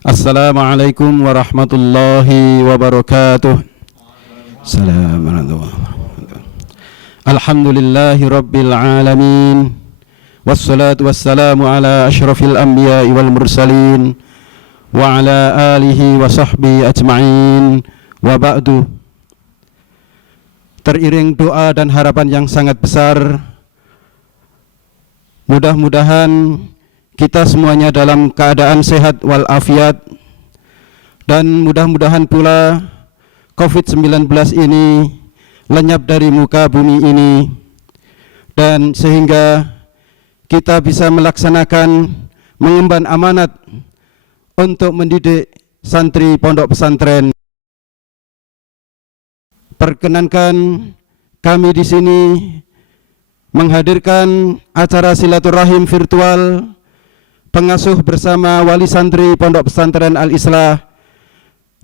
Assalamualaikum warahmatullahi wabarakatuh. Assalamualaikum warahmatullahi wabarakatuh. Alhamdulillahi rabbil alamin. Wassalatu wassalamu ala ashrafil anbiya'i wal mursalin wa ala alihi wa sahbihi ajma'in. Wa ba'du. Teriring doa dan harapan yang sangat besar, mudah-mudahan kita semuanya dalam keadaan sehat walafiat, dan mudah-mudahan pula COVID-19 ini lenyap dari muka bumi ini, dan sehingga kita bisa melaksanakan mengemban amanat untuk mendidik santri pondok pesantren. Perkenankan kami di sini menghadirkan acara silaturahim virtual pengasuh bersama wali santri Pondok Pesantren Al-Islah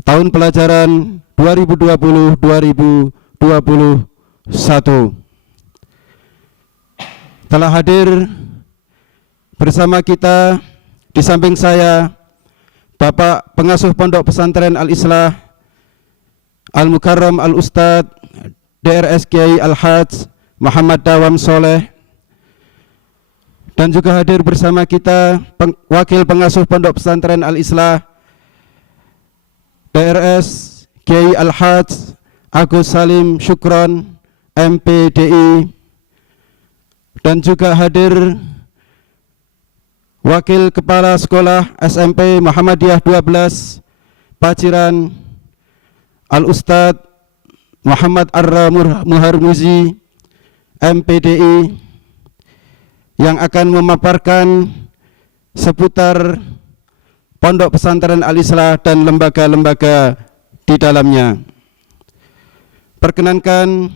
tahun pelajaran 2020-2021. Telah hadir bersama kita di samping saya Bapak Pengasuh Pondok Pesantren Al-Islah Al-Mukarram Al-Ustadz DRS Kiai Al-Hajj Muhammad Dawam Soleh, dan juga hadir bersama kita Wakil Pengasuh Pondok Pesantren Al-Islah DRS Kiai Al-Hajj Agus Salim Syukron MPDI, dan juga hadir Wakil Kepala Sekolah SMP Muhammadiyah 12 Paciran Al-Ustadz Muhammad Arra Muharmuzi MPDI, yang akan memaparkan seputar Pondok Pesantren Al-Islah dan lembaga-lembaga di dalamnya. Perkenankan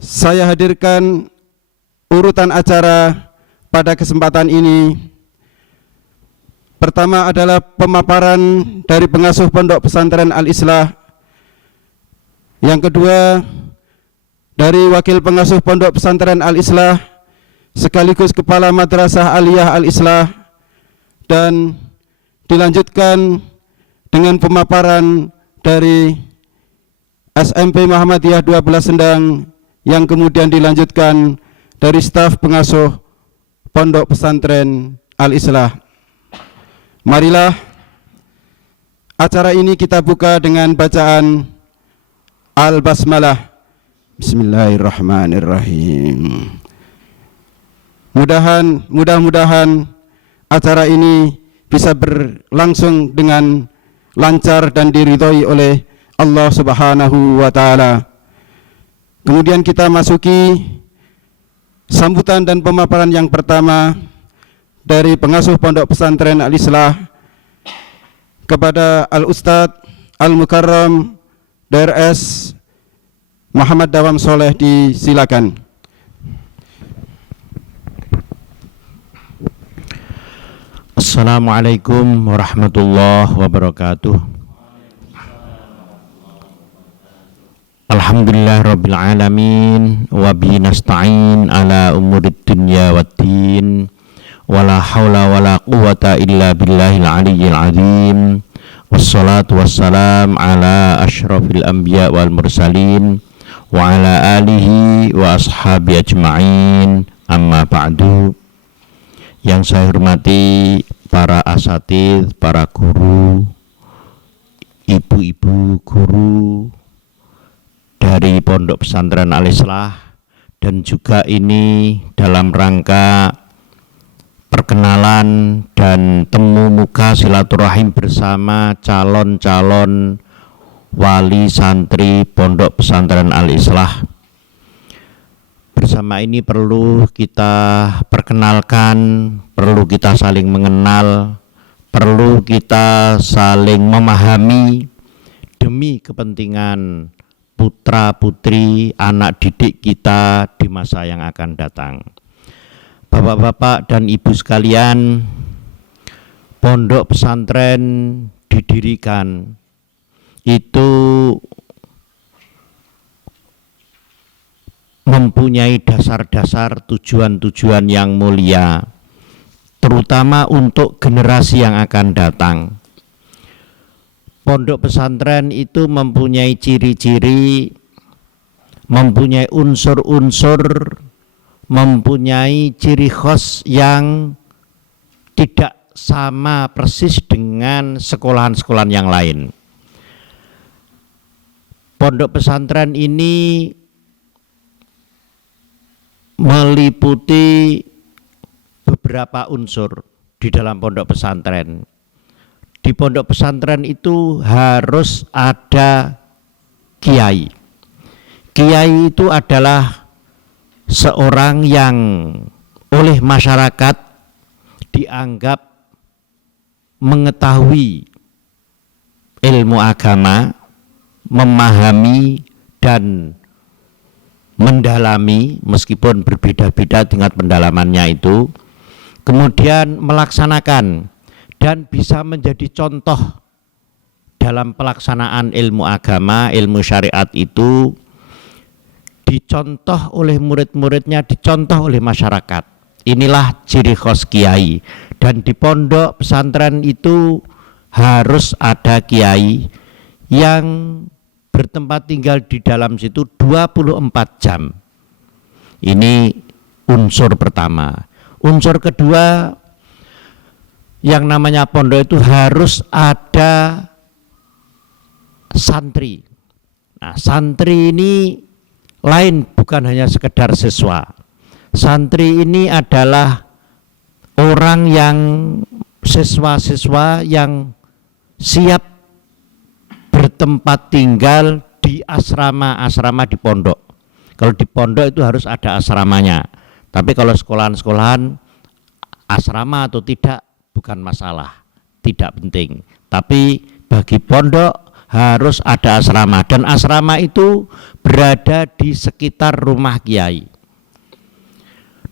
saya hadirkan urutan acara pada kesempatan ini. Pertama adalah pemaparan dari pengasuh Pondok Pesantren Al-Islah. Yang kedua dari Wakil Pengasuh Pondok Pesantren Al-Islah sekaligus Kepala Madrasah Aliyah Al-Islah, dan dilanjutkan dengan pemaparan dari SMP Muhammadiyah 12 Sendang, yang kemudian dilanjutkan dari staf pengasuh Pondok Pesantren Al-Islah. Marilah acara ini kita buka dengan bacaan Al-Basmalah. Bismillahirrahmanirrahim. Mudah-mudahan acara ini bisa berlangsung dengan lancar dan diridhoi oleh Allah Subhanahu wa taala. Kemudian kita masuki sambutan dan pemaparan yang pertama dari pengasuh Pondok Pesantren Al-Islah kepada Al-Ustadz Al-Mukarram DRS Muhammad Dawam Soleh, disilakan. Assalamualaikum warahmatullahi wabarakatuh. Alhamdulillah rabbil alamin, wa bihi nasta'in ala umurid dunya waddin, wala haula wala quwata illa billahil aliyyil azim. Wassalatu wassalam ala asyrafil anbiya wal mursalin wa ala alihi wa ashabi ajma'in, amma ba'du. Yang saya hormati para asatidz, para guru, ibu-ibu guru dari Pondok Pesantren Al-Islah, dan juga ini dalam rangka perkenalan dan temu muka silaturahim bersama calon-calon wali santri Pondok Pesantren Al-Islah. Bersama ini perlu kita perkenalkan, perlu kita saling mengenal, perlu kita saling memahami demi kepentingan putra putri anak didik kita di masa yang akan datang. Bapak-bapak dan ibu sekalian, pondok pesantren didirikan itu mempunyai dasar-dasar tujuan-tujuan yang mulia. terutama untuk generasi yang akan datang. Pondok pesantren itu mempunyai ciri-ciri, mempunyai unsur-unsur, mempunyai ciri khas yang tidak sama persis dengan sekolahan-sekolahan yang lain. Pondok pesantren ini meliputi beberapa unsur di dalam pondok pesantren. Di pondok pesantren itu harus ada kiai. Kiai itu adalah seorang yang oleh masyarakat dianggap mengetahui ilmu agama, memahami dan mendalami meskipun berbeda-beda tingkat pendalamannya itu, kemudian melaksanakan dan bisa menjadi contoh dalam pelaksanaan ilmu agama, ilmu syariat itu dicontoh oleh murid-muridnya, dicontoh oleh masyarakat. Inilah ciri khas kiai. Dan di pondok pesantren itu harus ada kiai yang bertempat tinggal di dalam situ 24 jam. Ini unsur pertama. Unsur kedua, yang namanya pondok itu harus ada santri. Nah, santri ini lain, bukan hanya sekedar siswa. Santri ini adalah orang yang siswa-siswa yang siap bertempat tinggal di asrama-asrama di pondok. Kalau di pondok itu harus ada asramanya. Tapi kalau sekolahan-sekolahan asrama atau tidak bukan masalah, tidak penting. Tapi bagi pondok harus ada asrama, dan asrama itu berada di sekitar rumah kiai.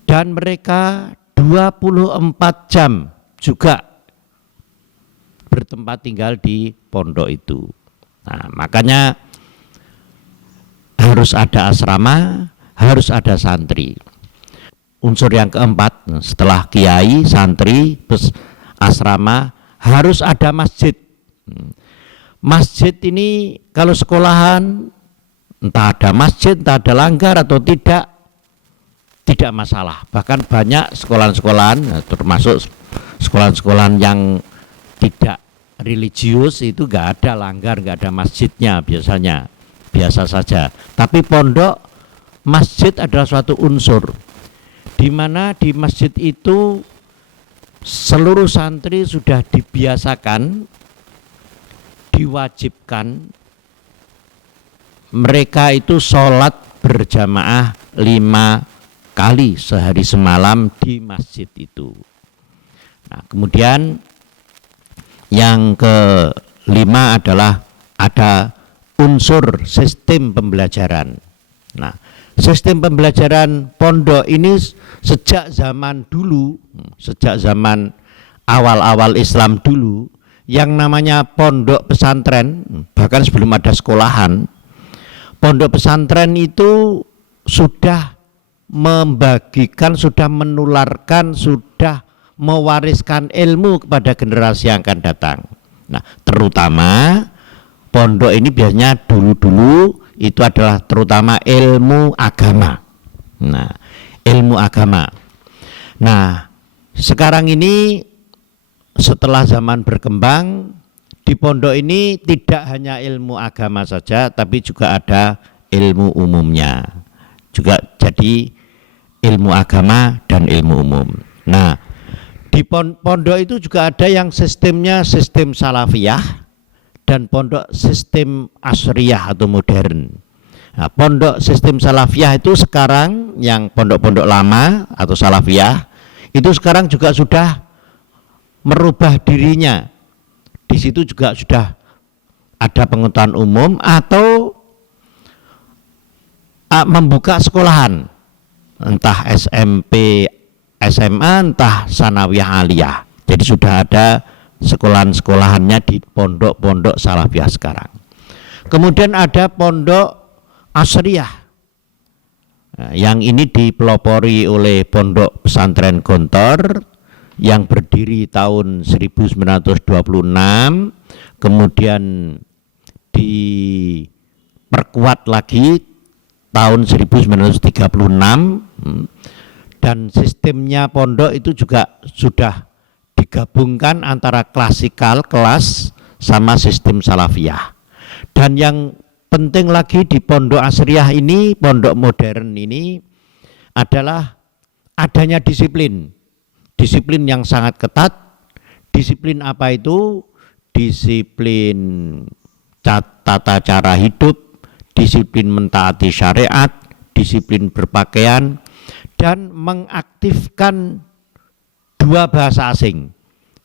Dan mereka 24 jam juga bertempat tinggal di pondok itu. Nah, makanya harus ada asrama, harus ada santri. Unsur yang keempat, setelah kiai, santri, asrama, harus ada masjid. Masjid ini kalau sekolahan, entah ada masjid, entah ada langgar atau tidak masalah. Bahkan banyak sekolahan-sekolahan, termasuk sekolahan-sekolahan yang tidak religius itu nggak ada langgar, nggak ada masjidnya biasanya, biasa saja. Tapi pondok, masjid adalah suatu unsur, di mana di masjid itu seluruh santri sudah dibiasakan, diwajibkan mereka itu sholat berjamaah 5 kali sehari semalam di masjid itu. Nah, kemudian yang kelima adalah ada unsur sistem pembelajaran. Nah, sistem pembelajaran pondok ini sejak zaman dulu, sejak zaman awal-awal Islam dulu, yang namanya pondok pesantren, bahkan sebelum ada sekolahan, pondok pesantren itu sudah membagikan, sudah menularkan, sudah mewariskan ilmu kepada generasi yang akan datang. Nah, terutama pondok ini biasanya dulu-dulu itu adalah terutama ilmu agama. Nah, ilmu agama. Nah, sekarang ini setelah zaman berkembang, di pondok ini tidak hanya ilmu agama saja, tapi juga ada ilmu umumnya. Juga jadi ilmu agama dan ilmu umum. Nah, di pondok itu juga ada yang sistemnya sistem salafiyah dan pondok sistem asriyah atau modern. Nah, pondok sistem salafiyah itu sekarang yang pondok-pondok lama atau salafiyah itu sekarang juga sudah merubah dirinya. Di situ juga sudah ada pengetahuan umum atau membuka sekolahan, entah SMP, SMA, entah sanawiyah aliyah. Jadi sudah ada sekolahan-sekolahannya di pondok-pondok salafiyah sekarang. Kemudian ada pondok asriyah. Nah, yang ini dipelopori oleh pondok pesantren Gontor yang berdiri tahun 1926, kemudian diperkuat lagi tahun 1936, dan sistemnya pondok itu juga sudah digabungkan antara klasikal kelas sama sistem salafiyah. Dan yang penting lagi di pondok asriyah ini, pondok modern ini adalah adanya disiplin. Disiplin yang sangat ketat. Disiplin apa itu? Disiplin tata cara hidup, disiplin mentaati syariat, disiplin berpakaian, dan mengaktifkan 2 bahasa asing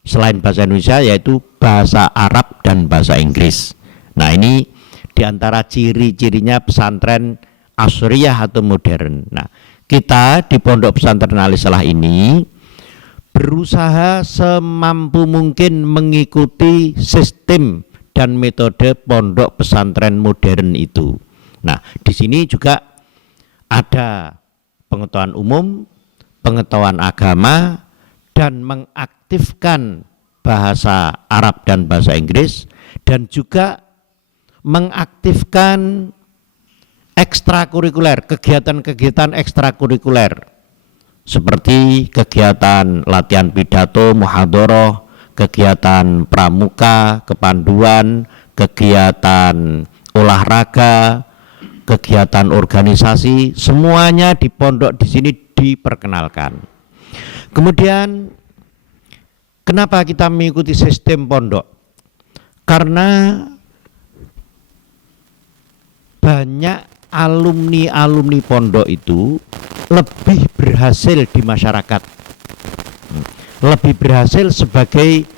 selain bahasa Indonesia, yaitu bahasa Arab dan bahasa Inggris. Nah, ini diantara ciri-cirinya pesantren asriyah atau modern. Nah, kita di Pondok Pesantren Al-Islah ini berusaha semampu mungkin mengikuti sistem dan metode pondok pesantren modern itu. Nah, di sini juga ada pengetahuan umum, pengetahuan agama, dan mengaktifkan bahasa Arab dan bahasa Inggris, dan juga mengaktifkan ekstrakurikuler, kegiatan-kegiatan ekstrakurikuler seperti kegiatan latihan pidato, muhadharah, kegiatan pramuka, kepanduan, kegiatan olahraga, kegiatan organisasi, semuanya di pondok di sini diperkenalkan. Kemudian kenapa kita mengikuti sistem pondok? Karena banyak alumni pondok itu lebih berhasil di masyarakat, lebih berhasil sebagai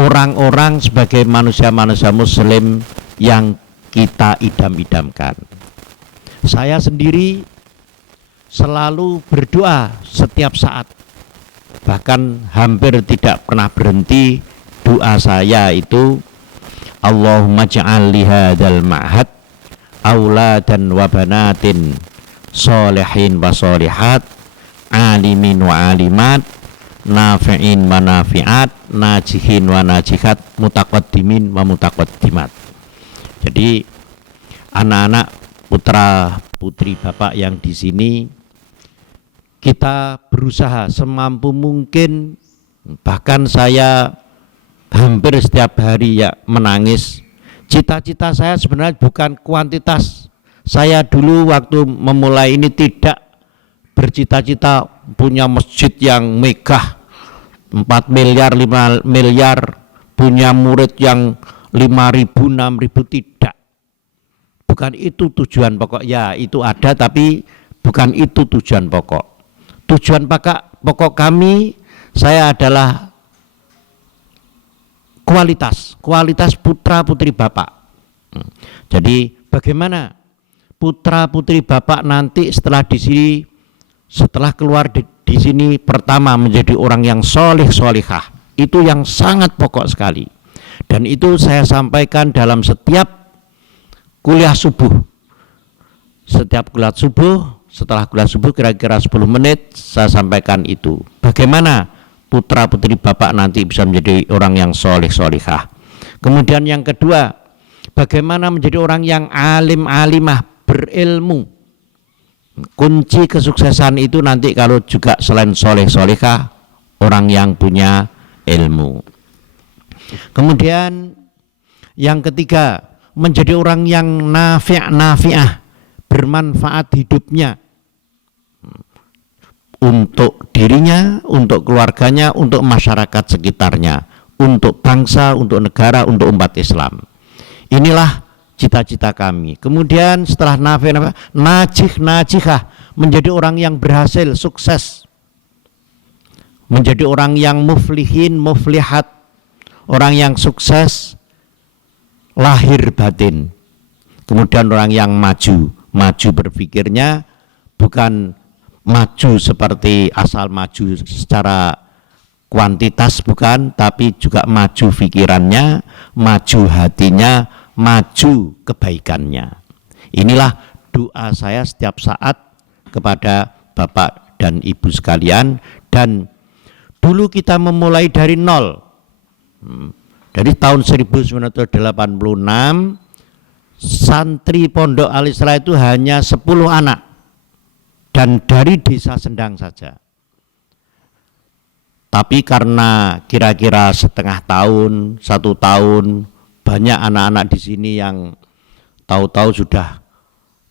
orang-orang, sebagai manusia-manusia muslim yang kita idam-idamkan. Saya sendiri selalu berdoa setiap saat, bahkan hampir tidak pernah berhenti doa saya itu, Allahumma ja'al li hadzal ma'had auladan wa banatin sholihin wa sholihat, alimin wa alimat, nafi'in wa nafi'at, najihin wa najihat, mutaqaddimin wa mutaqaddimat. Jadi anak-anak putra putri Bapak yang di sini, kita berusaha semampu mungkin, bahkan saya hampir setiap hari ya menangis. Cita-cita saya sebenarnya bukan kuantitas. Saya dulu waktu memulai ini tidak bercita-cita punya masjid yang megah 4 miliar, 5 miliar, punya murid yang 5.000, 6.000, tidak. Bukan itu tujuan pokok. Ya, itu ada, tapi bukan itu tujuan pokok. Tujuan pokok kami, saya adalah kualitas putra putri Bapak. Jadi bagaimana putra putri Bapak nanti setelah di sini, setelah keluar di sini, pertama menjadi orang yang solih solihah, itu yang sangat pokok sekali. Dan itu saya sampaikan dalam setiap kuliah subuh. Setiap kuliah subuh, setelah kuliah subuh kira-kira 10 menit saya sampaikan itu. Bagaimana putra putri Bapak nanti bisa menjadi orang yang solih solihah. Kemudian yang kedua, bagaimana menjadi orang yang alim alimah, berilmu. Kunci kesuksesan itu nanti kalau juga selain solih solihah, orang yang punya ilmu. Kemudian yang ketiga, menjadi orang yang nafi'ah, bermanfaat hidupnya untuk dirinya, untuk keluarganya, untuk masyarakat sekitarnya, untuk bangsa, untuk negara, untuk umat Islam. Inilah cita-cita kami. Kemudian setelah najihah, menjadi orang yang berhasil, sukses, menjadi orang yang muflihin, muflihat, orang yang sukses lahir batin. Kemudian orang yang maju berpikirnya, bukan maju seperti asal maju secara kuantitas, bukan, tapi juga maju pikirannya, maju hatinya, maju kebaikannya. Inilah doa saya setiap saat kepada Bapak dan Ibu sekalian, dan Dulu kita memulai dari nol. Dari tahun 1986 santri Pondok Al-Isra itu hanya 10 anak dan dari desa Sendang saja. Tapi karena kira-kira setengah tahun, 1 tahun, banyak anak-anak di sini yang tahu-tahu sudah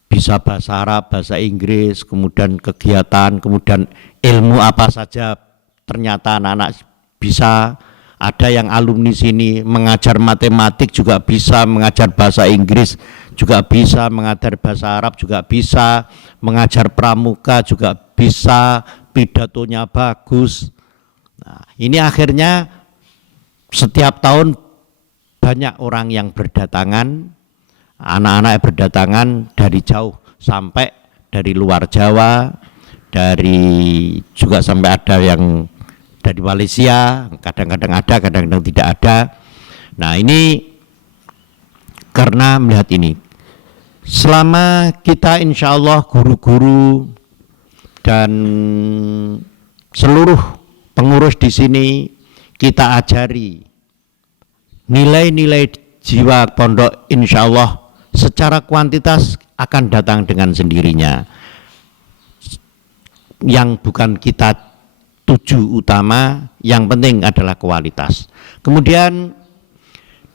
bisa bahasa Arab, bahasa Inggris, kemudian kegiatan, kemudian ilmu apa saja ternyata anak-anak bisa. Ada yang alumni sini mengajar matematik juga bisa, mengajar bahasa Inggris juga bisa, mengajar bahasa Arab juga bisa, mengajar pramuka juga bisa, pidatonya bagus. Nah, ini akhirnya setiap tahun banyak orang yang berdatangan, anak-anak yang berdatangan dari jauh sampai dari luar Jawa, dari juga sampai ada yang dari Malaysia, kadang-kadang ada, kadang-kadang tidak ada. Nah, ini karena melihat ini. Selama kita insya Allah guru-guru dan seluruh pengurus di sini kita ajari nilai-nilai jiwa pondok, insya Allah secara kuantitas akan datang dengan sendirinya. Yang bukan kita tuju utama, yang penting adalah kualitas. Kemudian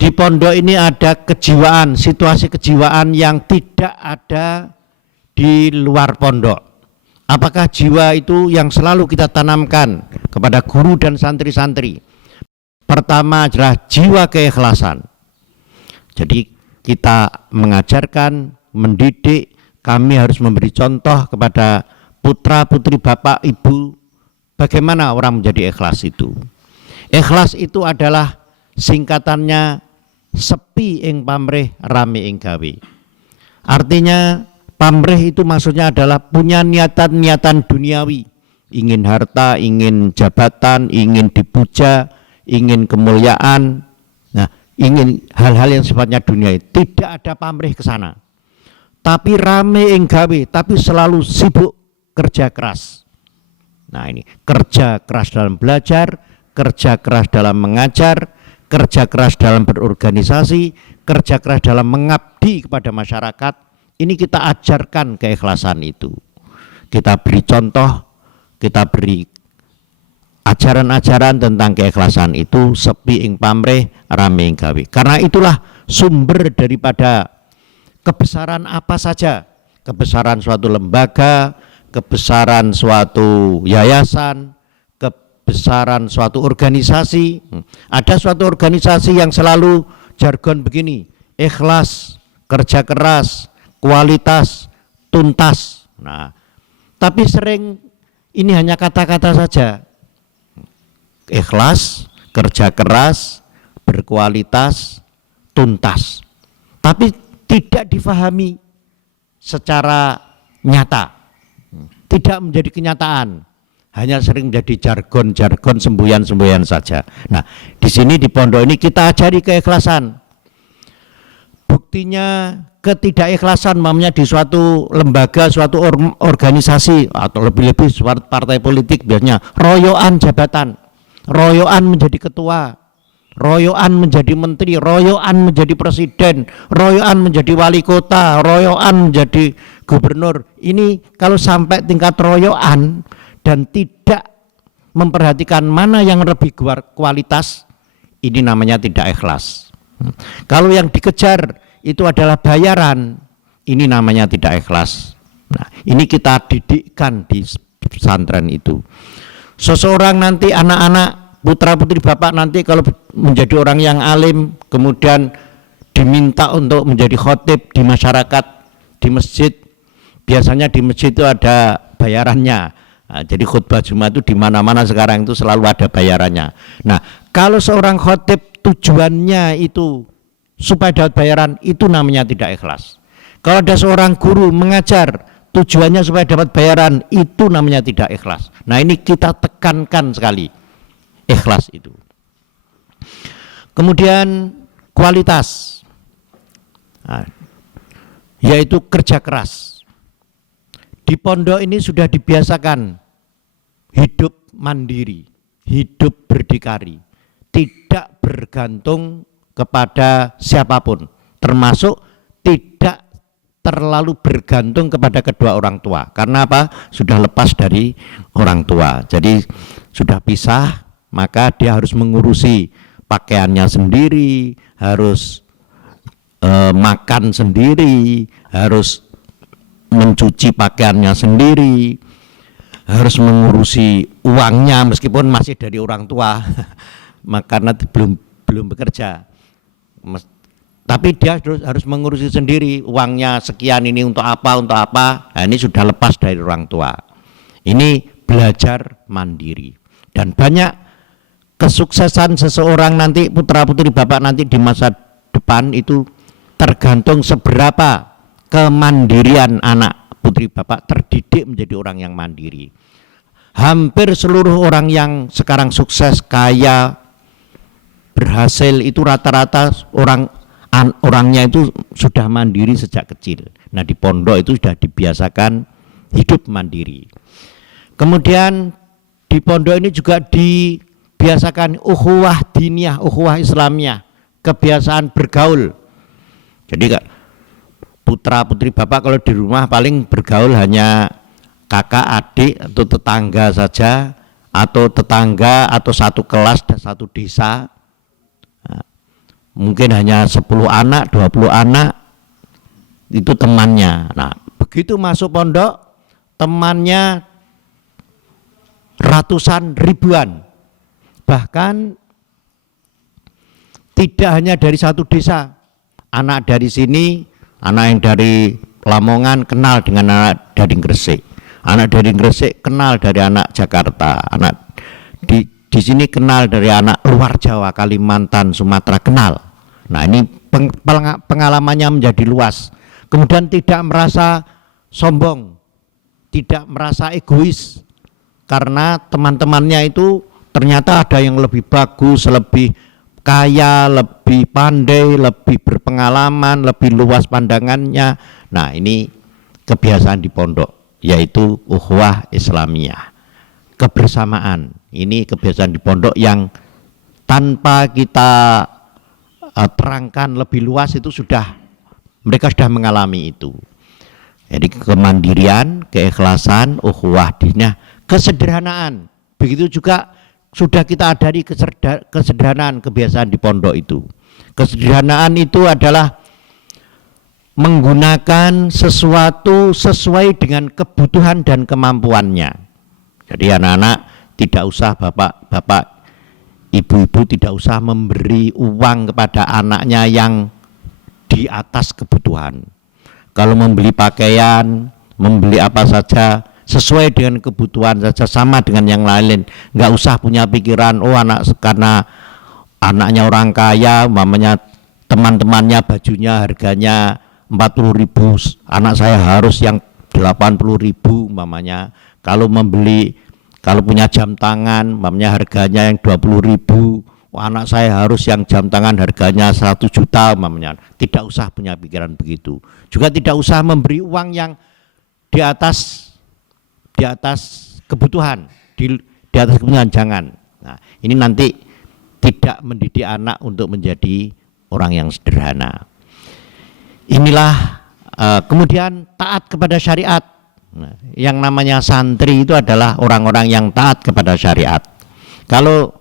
di pondok ini ada kejiwaan, situasi kejiwaan yang tidak ada di luar pondok. Apakah jiwa itu yang selalu kita tanamkan kepada guru dan santri-santri? Pertama adalah jiwa keikhlasan. Jadi kita mengajarkan, mendidik, kami harus memberi contoh kepada putra-putri bapak ibu bagaimana orang menjadi ikhlas itu. Ikhlas itu adalah singkatannya sepi ing pamrih rame ing gawe. Artinya pamrih itu maksudnya adalah punya niatan-niatan duniawi, ingin harta, ingin jabatan, ingin dipuja, ingin kemuliaan. Nah, ingin hal-hal yang sifatnya duniawi. Tidak ada pamrih ke sana. Tapi rame ing gawe, tapi selalu sibuk kerja keras. Nah, ini kerja keras dalam belajar, kerja keras dalam mengajar, kerja keras dalam berorganisasi, kerja keras dalam mengabdi kepada masyarakat. Ini kita ajarkan keikhlasan itu. Kita beri contoh, kita beri ajaran-ajaran tentang keikhlasan itu, sepi ing pamrih rame ing gawe. Karena itulah sumber daripada kebesaran apa saja, kebesaran suatu lembaga, kebesaran suatu yayasan, kebesaran suatu organisasi. Ada suatu organisasi yang selalu jargon begini, ikhlas, kerja keras, kualitas, tuntas. Nah, tapi sering ini hanya kata-kata saja. Ikhlas, kerja keras, berkualitas, tuntas. Tapi tidak difahami secara nyata. Tidak menjadi kenyataan, hanya sering menjadi jargon-jargon semboyan-semboyan saja. Nah, di sini di pondok ini kita ajari keikhlasan. Buktinya ketidakikhlasan mamanya di suatu lembaga, suatu organisasi atau lebih-lebih suatu partai politik biasanya royoan jabatan, royoan menjadi ketua, royoan menjadi menteri, royoan menjadi presiden, royoan menjadi wali kota, royoan menjadi gubernur. Ini kalau sampai tingkat royoan dan tidak memperhatikan mana yang lebih kualitas, ini namanya tidak ikhlas. Kalau yang dikejar itu adalah bayaran, ini namanya tidak ikhlas. Nah, ini kita didikkan di pesantren itu. Seseorang nanti, anak-anak, putra-putri bapak nanti kalau menjadi orang yang alim, kemudian diminta untuk menjadi khotib di masyarakat, di masjid. Biasanya di masjid itu ada bayarannya. Nah, jadi khutbah Jumat itu di mana-mana sekarang itu selalu ada bayarannya. Nah, kalau seorang khotib tujuannya itu supaya dapat bayaran, itu namanya tidak ikhlas. Kalau ada seorang guru mengajar tujuannya supaya dapat bayaran, itu namanya tidak ikhlas. Nah, ini kita tekankan sekali ikhlas itu. Kemudian kualitas, nah, yaitu kerja keras. Di pondok ini sudah dibiasakan hidup mandiri, hidup berdikari, tidak bergantung kepada siapapun, termasuk tidak terlalu bergantung kepada kedua orang tua. Karena apa? Sudah lepas dari orang tua. Jadi sudah pisah, maka dia harus mengurusi pakaiannya sendiri, harus makan sendiri, harus mencuci pakaiannya sendiri, harus mengurusi uangnya meskipun masih dari orang tua karena belum bekerja. Tapi dia harus mengurusi sendiri, uangnya sekian ini untuk apa. Nah, ini sudah lepas dari orang tua. Ini belajar mandiri. Dan banyak kesuksesan seseorang nanti, putra putri bapak nanti di masa depan itu tergantung seberapa kemandirian anak putri bapak terdidik menjadi orang yang mandiri. Hampir seluruh orang yang sekarang sukses, kaya, berhasil itu rata-rata orangnya itu sudah mandiri sejak kecil. Nah, di pondok itu sudah dibiasakan hidup mandiri. Kemudian di pondok ini juga dibiasakan ukhuwah diniyah, ukhuwah islamiyah, kebiasaan bergaul. Jadi putra putri bapak kalau di rumah paling bergaul hanya kakak, adik atau tetangga saja, atau tetangga atau satu kelas dan satu desa. Mungkin hanya 10 anak, 20 anak itu temannya. Nah, begitu masuk pondok, temannya ratusan ribuan. Bahkan tidak hanya dari satu desa. Anak dari sini, anak yang dari Lamongan kenal dengan anak dari Gresik. Anak dari Gresik kenal dari anak Jakarta. Anak di sini kenal dari anak luar Jawa, Kalimantan, Sumatera kenal. Nah, ini pengalamannya menjadi luas. Kemudian tidak merasa sombong, tidak merasa egois, karena teman-temannya itu ternyata ada yang lebih bagus, lebih kaya, lebih pandai, lebih berpengalaman, lebih luas pandangannya. Nah, ini kebiasaan di pondok, yaitu ukhuwah islamiyah, kebersamaan. Ini kebiasaan di pondok yang tanpa kita terangkan lebih luas itu mereka sudah mengalami itu. Jadi kemandirian, keikhlasan, ukhuwah diniyah, kesederhanaan. Begitu juga sudah kita adari kesederhanaan kebiasaan di pondok itu. Kesederhanaan itu adalah menggunakan sesuatu sesuai dengan kebutuhan dan kemampuannya. Jadi anak-anak tidak usah bapak ibu-ibu tidak usah memberi uang kepada anaknya yang di atas kebutuhan. Kalau membeli pakaian, membeli apa saja sesuai dengan kebutuhan saja, sama dengan yang lain. Nggak usah punya pikiran, karena anaknya orang kaya, mamanya teman-temannya bajunya harganya 40.000, anak saya harus yang 80.000 mamanya. Kalau punya jam tangan, mamanya harganya yang 20.000, anak saya harus yang jam tangan harganya 1 juta mamanya. Tidak usah punya pikiran begitu. Juga tidak usah memberi uang yang di atas kebutuhan, di atas kebutuhan, jangan. Nah, ini nanti tidak mendidik anak untuk menjadi orang yang sederhana. Inilah kemudian taat kepada syariat. Nah, yang namanya santri itu adalah orang-orang yang taat kepada syariat. Kalau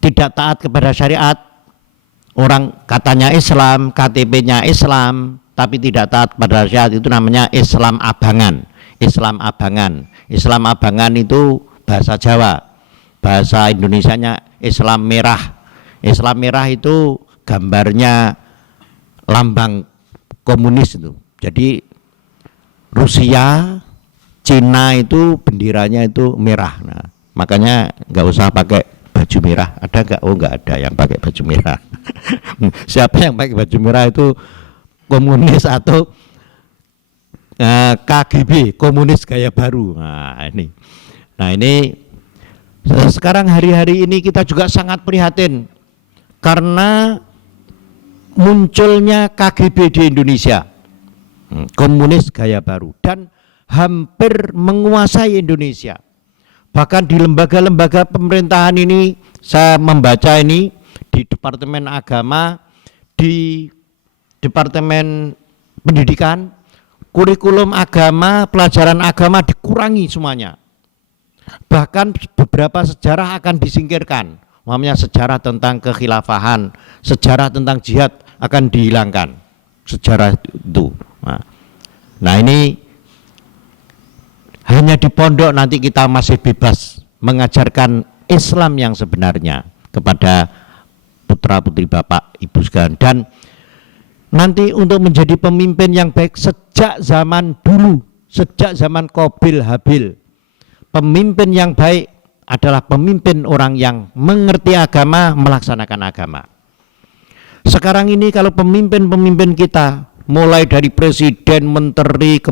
tidak taat kepada syariat, orang katanya Islam, KTP-nya Islam, tapi tidak taat kepada syariat, itu namanya Islam abangan. Islam abangan. Islam abangan itu bahasa Jawa. Bahasa Indonesianya Islam merah. Islam merah itu gambarnya lambang komunis itu. Jadi Rusia, Cina itu benderanya itu merah. Nah, makanya nggak usah pakai baju merah. Ada nggak? Oh, nggak ada yang pakai baju merah. Siapa yang pakai baju merah itu komunis atau KGB, komunis gaya baru. Nah ini sekarang hari-hari ini kita juga sangat prihatin karena munculnya KGB di Indonesia, komunis gaya baru, dan hampir menguasai Indonesia. Bahkan di lembaga-lembaga pemerintahan ini, saya membaca ini di Departemen Agama, di Departemen Pendidikan, kurikulum agama, pelajaran agama dikurangi semuanya. Bahkan beberapa sejarah akan disingkirkan. Umpamanya sejarah tentang kekhilafahan, sejarah tentang jihad akan dihilangkan. Sejarah itu. Nah ini hanya di pondok nanti kita masih bebas mengajarkan Islam yang sebenarnya kepada putra-putri Bapak Ibu sekalian. Dan nanti untuk menjadi pemimpin yang baik sejak zaman dulu, sejak zaman Qabil Habil, pemimpin yang baik adalah pemimpin orang yang mengerti agama, melaksanakan agama. Sekarang ini kalau pemimpin-pemimpin kita, mulai dari presiden, menteri,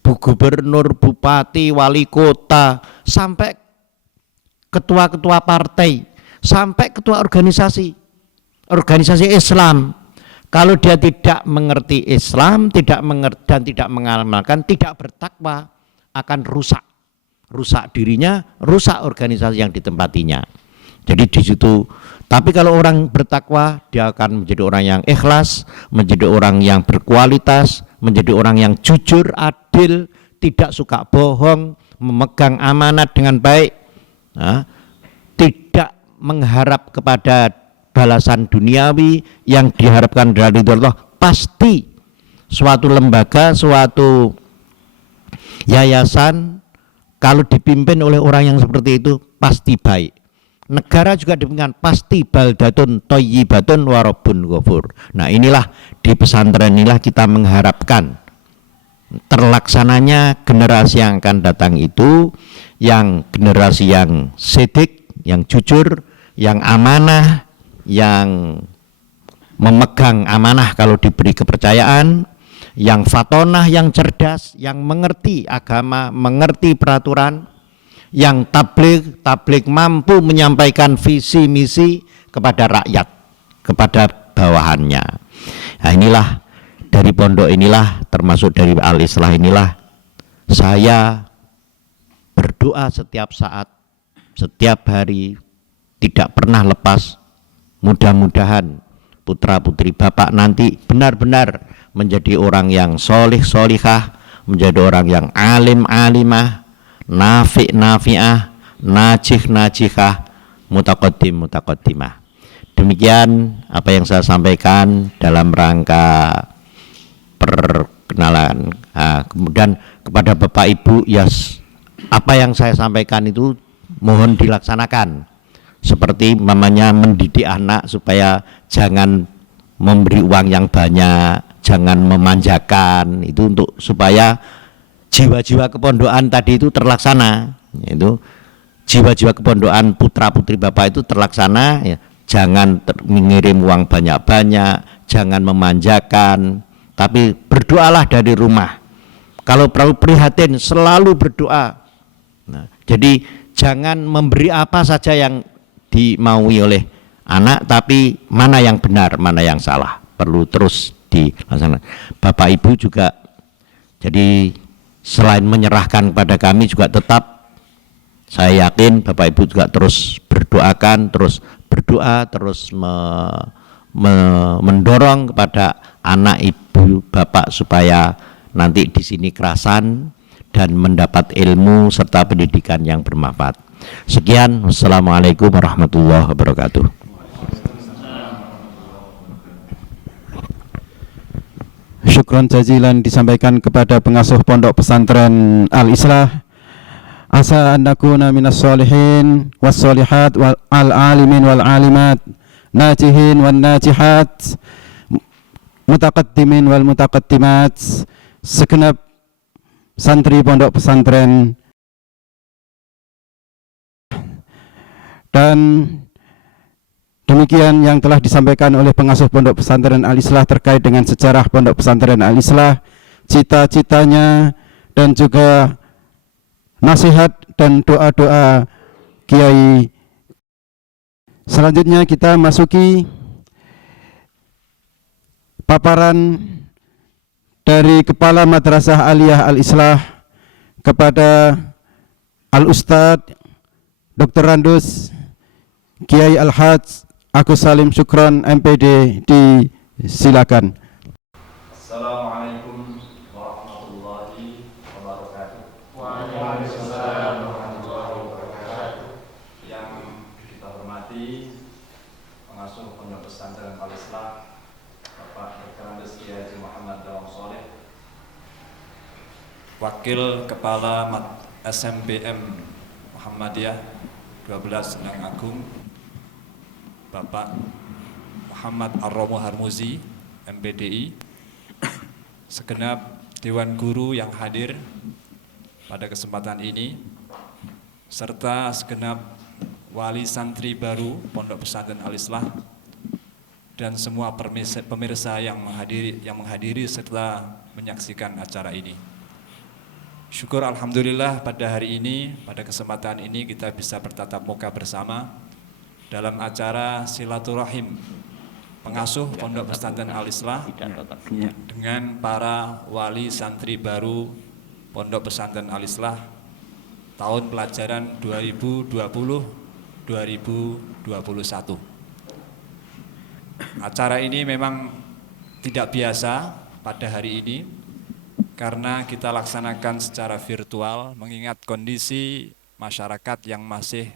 gubernur, bupati, wali kota, sampai ketua-ketua partai, sampai ketua organisasi Islam, kalau dia tidak mengerti Islam, tidak mengerti dan tidak mengamalkan, tidak bertakwa, akan rusak dirinya, rusak organisasi yang ditempatinya. Jadi di situ. Tapi kalau orang bertakwa, dia akan menjadi orang yang ikhlas, menjadi orang yang berkualitas, menjadi orang yang jujur, adil, tidak suka bohong, memegang amanat dengan baik, tidak mengharap kepada balasan duniawi, yang diharapkan dari Allah. Pasti suatu lembaga, suatu yayasan kalau dipimpin oleh orang yang seperti itu pasti baik. Negara juga demikian, pasti baldatun thayyibatun wa rabbun ghafur. Nah inilah di pesantren inilah kita mengharapkan terlaksananya generasi yang akan datang itu, yang generasi yang sidik, yang jujur, yang amanah, yang memegang amanah kalau diberi kepercayaan, yang fatonah, yang cerdas, yang mengerti agama, mengerti peraturan, yang tabligh mampu menyampaikan visi misi kepada rakyat, kepada bawahannya. Nah inilah dari pondok inilah, termasuk dari Al-Islah inilah, saya berdoa setiap saat, setiap hari, tidak pernah lepas. Mudah-mudahan putra-putri Bapak nanti benar-benar menjadi orang yang solih solihah, menjadi orang yang alim alimah, nafi nafiah, najih najihah, mutaqaddim mutaqaddimah. Demikian apa yang saya sampaikan dalam rangka perkenalan. Kemudian kepada Bapak Ibu, apa yang saya sampaikan itu mohon dilaksanakan. Seperti mamanya mendidik anak supaya jangan memberi uang yang banyak, jangan memanjakan, itu untuk supaya jiwa-jiwa kepondokan tadi itu terlaksana. Itu jiwa-jiwa kepondokan putra-putri Bapak itu terlaksana, ya. Jangan mengirim uang banyak-banyak, jangan memanjakan, tapi berdoalah dari rumah. Kalau perlu prihatin selalu berdoa. Nah, jadi jangan memberi apa saja yang dimaui oleh anak, tapi mana yang benar, mana yang salah, perlu terus dilaksanakan. Bapak Ibu juga, jadi selain menyerahkan kepada kami juga tetap, saya yakin Bapak Ibu juga terus berdoakan, terus berdoa, terus mendorong kepada anak ibu Bapak supaya nanti di sini kerasan dan mendapat ilmu serta pendidikan yang bermanfaat. Sekian, wassalamualaikum warahmatullahi wabarakatuh. Syukron jazilan disampaikan kepada pengasuh pondok pesantren Al-Islah. Asa an nakuna minas solihin was solihat wal alimin wal alimat, najihin wan najihat, mutaqaddimin wal mutaqaddimat, segenap santri pondok pesantren. Dan demikian yang telah disampaikan oleh pengasuh pondok pesantren Al-Islah terkait dengan sejarah pondok pesantren Al-Islah, cita-citanya, dan juga nasihat dan doa-doa Kiai. Selanjutnya kita masuki paparan dari Kepala Madrasah Aliyah Al-Islah kepada Al-Ustadz Dr. Randus Kiai Al-Haj Agus Salim Syukron MPD, disilakan. Assalamualaikum warahmatullahi wabarakatuh. Waalaikumsalam warahmatullahi wabarakatuh. Yang kita hormati pengasuh Pondok Pesantren Al-Islah Bapak Dr. Andes Kiai Haji Muhammad Dawang Soleh, Wakil Kepala SMPM Muhammadiyah 12 Sendang Agung, Bapak Muhammad Ar-Romo Harmuzi MPDI, segenap Dewan Guru yang hadir pada kesempatan ini, serta segenap wali santri baru Pondok Pesantren Al-Islah dan semua pemirsa yang menghadiri serta menyaksikan acara ini. Syukur alhamdulillah pada hari ini, pada kesempatan ini kita bisa bertatap muka bersama dalam acara silaturahim pengasuh Pondok Pesantren Al-Islah dengan para wali santri baru Pondok Pesantren Al-Islah tahun pelajaran 2020-2021. Acara ini memang tidak biasa pada hari ini karena kita laksanakan secara virtual mengingat kondisi masyarakat yang masih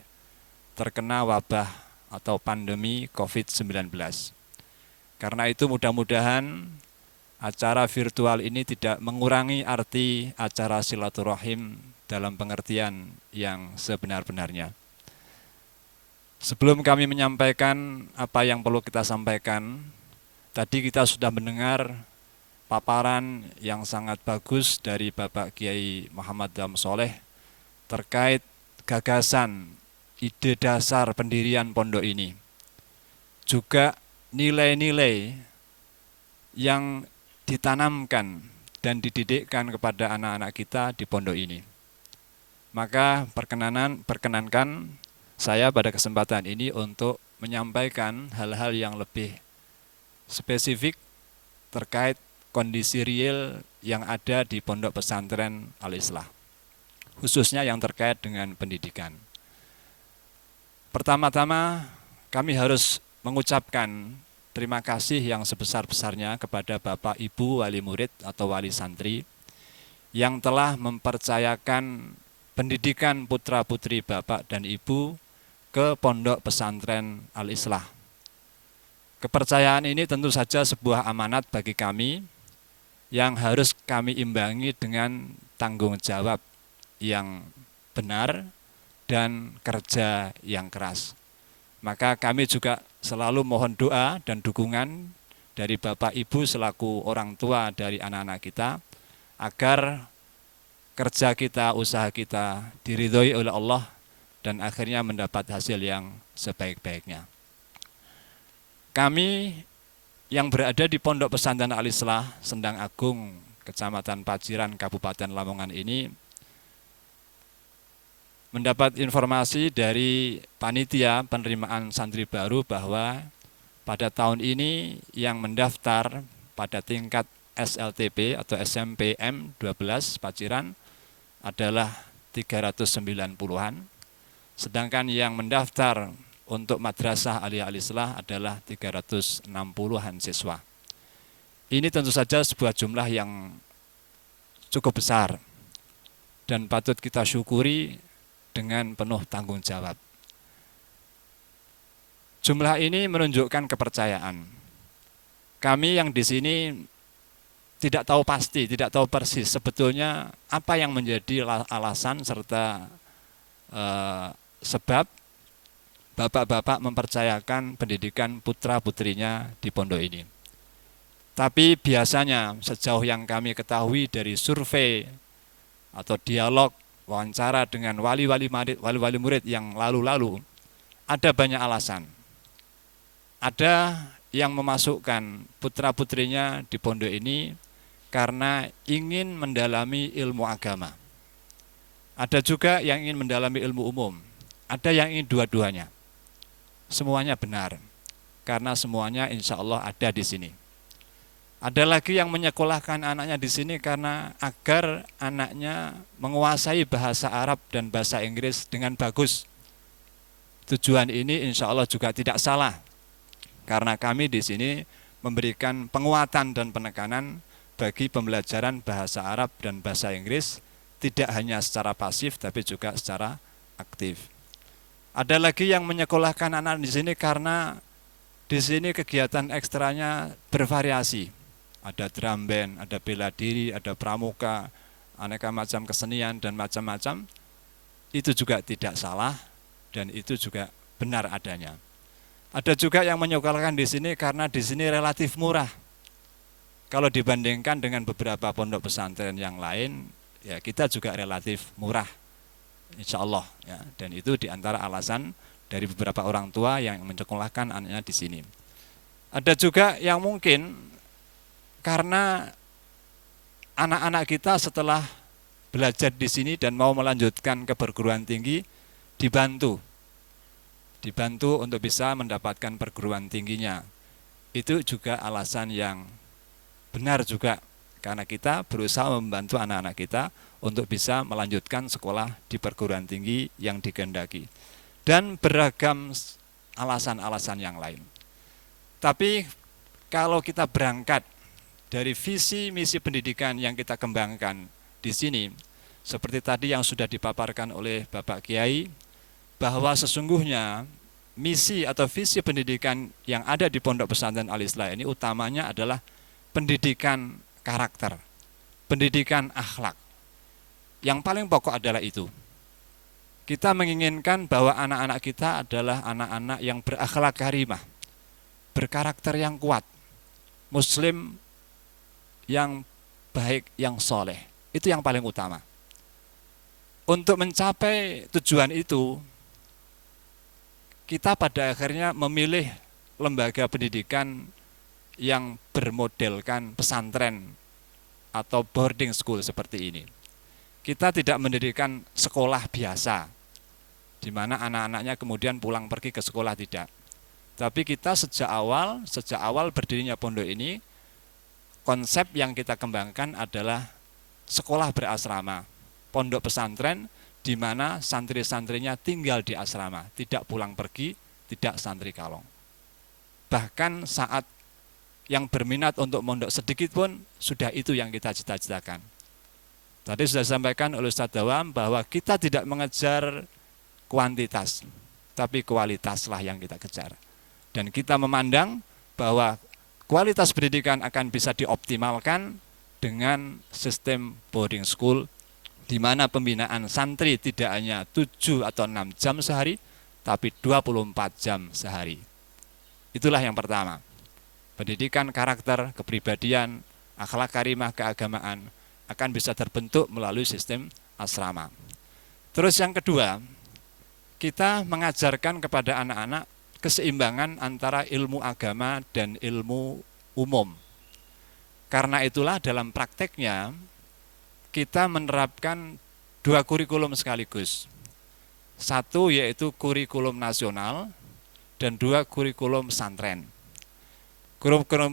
terkena wabah atau pandemi COVID-19. Karena itu mudah-mudahan acara virtual ini tidak mengurangi arti acara silaturahim dalam pengertian yang sebenar-benarnya. Sebelum kami menyampaikan apa yang perlu kita sampaikan, tadi kita sudah mendengar paparan yang sangat bagus dari Bapak Kiai Muhammad Dawang Soleh terkait gagasan, ide dasar pendirian pondok ini. Juga nilai-nilai yang ditanamkan dan dididikkan kepada anak-anak kita di pondok ini. Maka perkenankan saya pada kesempatan ini untuk menyampaikan hal-hal yang lebih spesifik terkait kondisi real yang ada di Pondok Pesantren Al-Islah, khususnya yang terkait dengan pendidikan. Pertama-tama kami harus mengucapkan terima kasih yang sebesar-besarnya kepada Bapak Ibu wali murid atau wali santri yang telah mempercayakan pendidikan putra-putri Bapak dan Ibu ke Pondok Pesantren Al-Islah. Kepercayaan ini tentu saja sebuah amanat bagi kami yang harus kami imbangi dengan tanggung jawab yang benar dan kerja yang keras. Maka kami juga selalu mohon doa dan dukungan dari Bapak Ibu selaku orang tua dari anak-anak kita agar kerja kita, usaha kita diridhoi oleh Allah dan akhirnya mendapat hasil yang sebaik-baiknya. Kami yang berada di Pondok Pesantren Al-Islah Sendang Agung, Kecamatan Paciran, Kabupaten Lamongan ini mendapat informasi dari panitia penerimaan santri baru bahwa pada tahun ini yang mendaftar pada tingkat SLTP atau SMPM 12 Paciran adalah 390-an, sedangkan yang mendaftar untuk Madrasah Aliyah Al-Islah adalah 360-an siswa. Ini tentu saja sebuah jumlah yang cukup besar dan patut kita syukuri dengan penuh tanggung jawab. Jumlah ini menunjukkan kepercayaan. Kami yang di sini tidak tahu pasti, tidak tahu persis sebetulnya apa yang menjadi alasan serta sebab bapak-bapak mempercayakan pendidikan putra-putrinya di pondok ini. Tapi biasanya sejauh yang kami ketahui dari survei atau dialog wawancara dengan wali-wali murid yang lalu-lalu, ada banyak alasan. Ada yang memasukkan putra-putrinya di pondok ini karena ingin mendalami ilmu agama. Ada juga yang ingin mendalami ilmu umum. Ada yang ingin dua-duanya. Semuanya benar, karena semuanya insya Allah ada di sini. Ada lagi yang menyekolahkan anaknya di sini karena agar anaknya menguasai bahasa Arab dan bahasa Inggris dengan bagus, tujuan ini insya Allah juga tidak salah, karena kami di sini memberikan penguatan dan penekanan bagi pembelajaran bahasa Arab dan bahasa Inggris, tidak hanya secara pasif tapi juga secara aktif. Ada lagi yang menyekolahkan anak di sini karena di sini kegiatan ekstranya bervariasi. Ada drum band, ada bela diri, ada pramuka, aneka macam kesenian dan macam-macam. Itu juga tidak salah dan itu juga benar adanya. Ada juga yang menyekolahkan di sini karena di sini relatif murah. Kalau dibandingkan dengan beberapa pondok pesantren yang lain, ya kita juga relatif murah, insya Allah. Ya. Dan itu diantara alasan dari beberapa orang tua yang menyekolahkan anaknya di sini. Ada juga yang mungkin karena anak-anak kita setelah belajar di sini dan mau melanjutkan ke perguruan tinggi, dibantu untuk bisa mendapatkan perguruan tingginya. Itu juga alasan yang benar juga, karena kita berusaha membantu anak-anak kita untuk bisa melanjutkan sekolah di perguruan tinggi yang dikehendaki. Dan beragam alasan-alasan yang lain. Tapi kalau kita berangkat dari visi misi pendidikan yang kita kembangkan di sini, seperti tadi yang sudah dipaparkan oleh Bapak Kiai, bahwa sesungguhnya misi atau visi pendidikan yang ada di Pondok Pesantren Al-Islah ini utamanya adalah pendidikan karakter, pendidikan akhlak. Yang paling pokok adalah itu. Kita menginginkan bahwa anak-anak kita adalah anak-anak yang berakhlak karimah, berkarakter yang kuat, muslim yang baik, yang soleh. Itu yang paling utama. Untuk mencapai tujuan itu, kita pada akhirnya memilih lembaga pendidikan yang bermodelkan pesantren atau boarding school seperti ini. Kita tidak mendirikan sekolah biasa, di mana anak-anaknya kemudian pulang pergi ke sekolah, tidak. Tapi kita sejak awal berdirinya pondok ini, konsep yang kita kembangkan adalah sekolah berasrama, pondok pesantren di mana santri-santrinya tinggal di asrama, tidak pulang pergi, tidak santri kalong. Bahkan saat yang berminat untuk mondok sedikit pun sudah itu yang kita cita-citakan. Tadi sudah disampaikan oleh Ustaz Dawam bahwa kita tidak mengejar kuantitas, tapi kualitaslah yang kita kejar. Dan kita memandang bahwa kualitas pendidikan akan bisa dioptimalkan dengan sistem boarding school, di mana pembinaan santri tidak hanya 7 atau 6 jam sehari, tapi 24 jam sehari. Itulah yang pertama. Pendidikan karakter, kepribadian, akhlak karimah, keagamaan akan bisa terbentuk melalui sistem asrama. Terus yang kedua, kita mengajarkan kepada anak-anak keseimbangan antara ilmu agama dan ilmu umum. Karena itulah dalam prakteknya kita menerapkan 2 kurikulum sekaligus. 1 yaitu kurikulum nasional dan 2 kurikulum pesantren.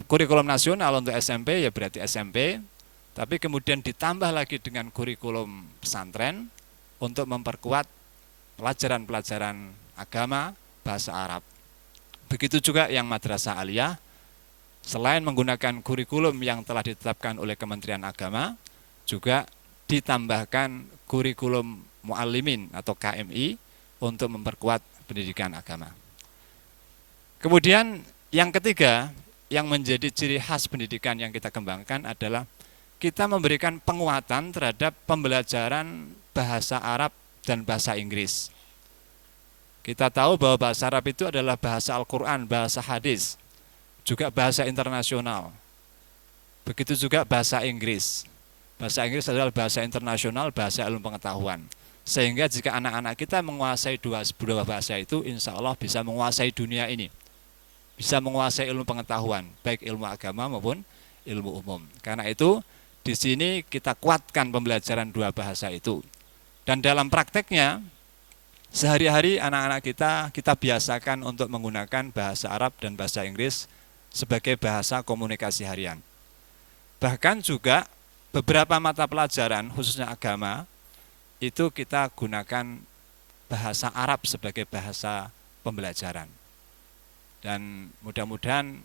Kurikulum nasional untuk SMP ya berarti SMP, tapi kemudian ditambah lagi dengan kurikulum pesantren untuk memperkuat pelajaran-pelajaran agama, bahasa Arab. Begitu juga yang madrasah aliyah, selain menggunakan kurikulum yang telah ditetapkan oleh Kementerian Agama, juga ditambahkan kurikulum muallimin atau KMI untuk memperkuat pendidikan agama. Kemudian yang ketiga, yang menjadi ciri khas pendidikan yang kita kembangkan adalah kita memberikan penguatan terhadap pembelajaran bahasa Arab dan bahasa Inggris. Kita tahu bahwa bahasa Arab itu adalah bahasa Al-Quran, bahasa hadis, juga bahasa internasional. Begitu juga bahasa Inggris. Bahasa Inggris adalah bahasa internasional, bahasa ilmu pengetahuan. Sehingga jika anak-anak kita menguasai dua bahasa itu, insya Allah bisa menguasai dunia ini. Bisa menguasai ilmu pengetahuan, baik ilmu agama maupun ilmu umum. Karena itu, di sini kita kuatkan pembelajaran 2 bahasa itu. Dan dalam prakteknya, sehari-hari anak-anak kita biasakan untuk menggunakan bahasa Arab dan bahasa Inggris sebagai bahasa komunikasi harian. Bahkan juga beberapa mata pelajaran, khususnya agama, itu kita gunakan bahasa Arab sebagai bahasa pembelajaran. Dan mudah-mudahan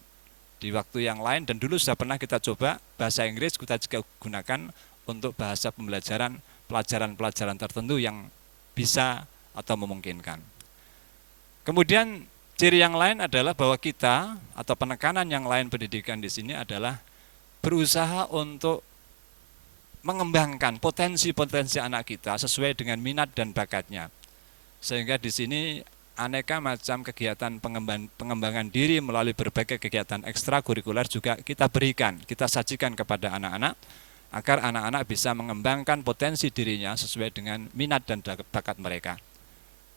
di waktu yang lain, dan dulu sudah pernah kita coba bahasa Inggris kita juga gunakan untuk bahasa pembelajaran pelajaran-pelajaran tertentu yang bisa atau memungkinkan. Kemudian ciri yang lain adalah bahwa kita atau penekanan yang lain pendidikan di sini adalah berusaha untuk mengembangkan potensi-potensi anak kita sesuai dengan minat dan bakatnya. Sehingga di sini aneka macam kegiatan pengembangan diri melalui berbagai kegiatan ekstrakurikuler juga kita berikan, kita sajikan kepada anak-anak agar anak-anak bisa mengembangkan potensi dirinya sesuai dengan minat dan bakat mereka.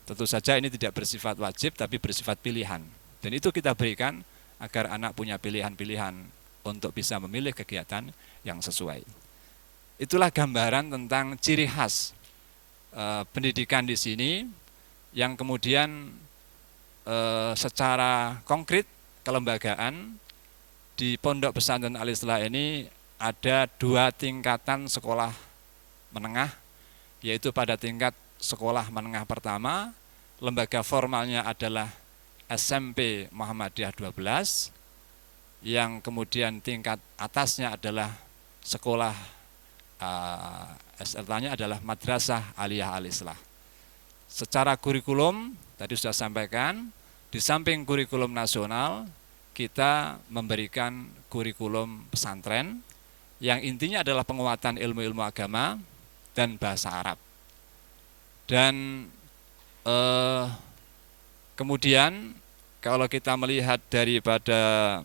Tentu saja ini tidak bersifat wajib tapi bersifat pilihan. Dan itu kita berikan agar anak punya pilihan-pilihan untuk bisa memilih kegiatan yang sesuai. Itulah gambaran tentang ciri khas pendidikan di sini, yang kemudian secara konkret kelembagaan di Pondok Pesantren Al-Islah ini ada 2 tingkatan sekolah menengah, yaitu pada tingkat sekolah menengah pertama, lembaga formalnya adalah SMP Muhammadiyah 12, yang kemudian tingkat atasnya adalah sekolah SLTA-nya adalah Madrasah Aliyah Al-Islah. Secara kurikulum, tadi sudah sampaikan, di samping kurikulum nasional, kita memberikan kurikulum pesantren, yang intinya adalah penguatan ilmu-ilmu agama dan bahasa Arab. Dan kemudian kalau kita melihat daripada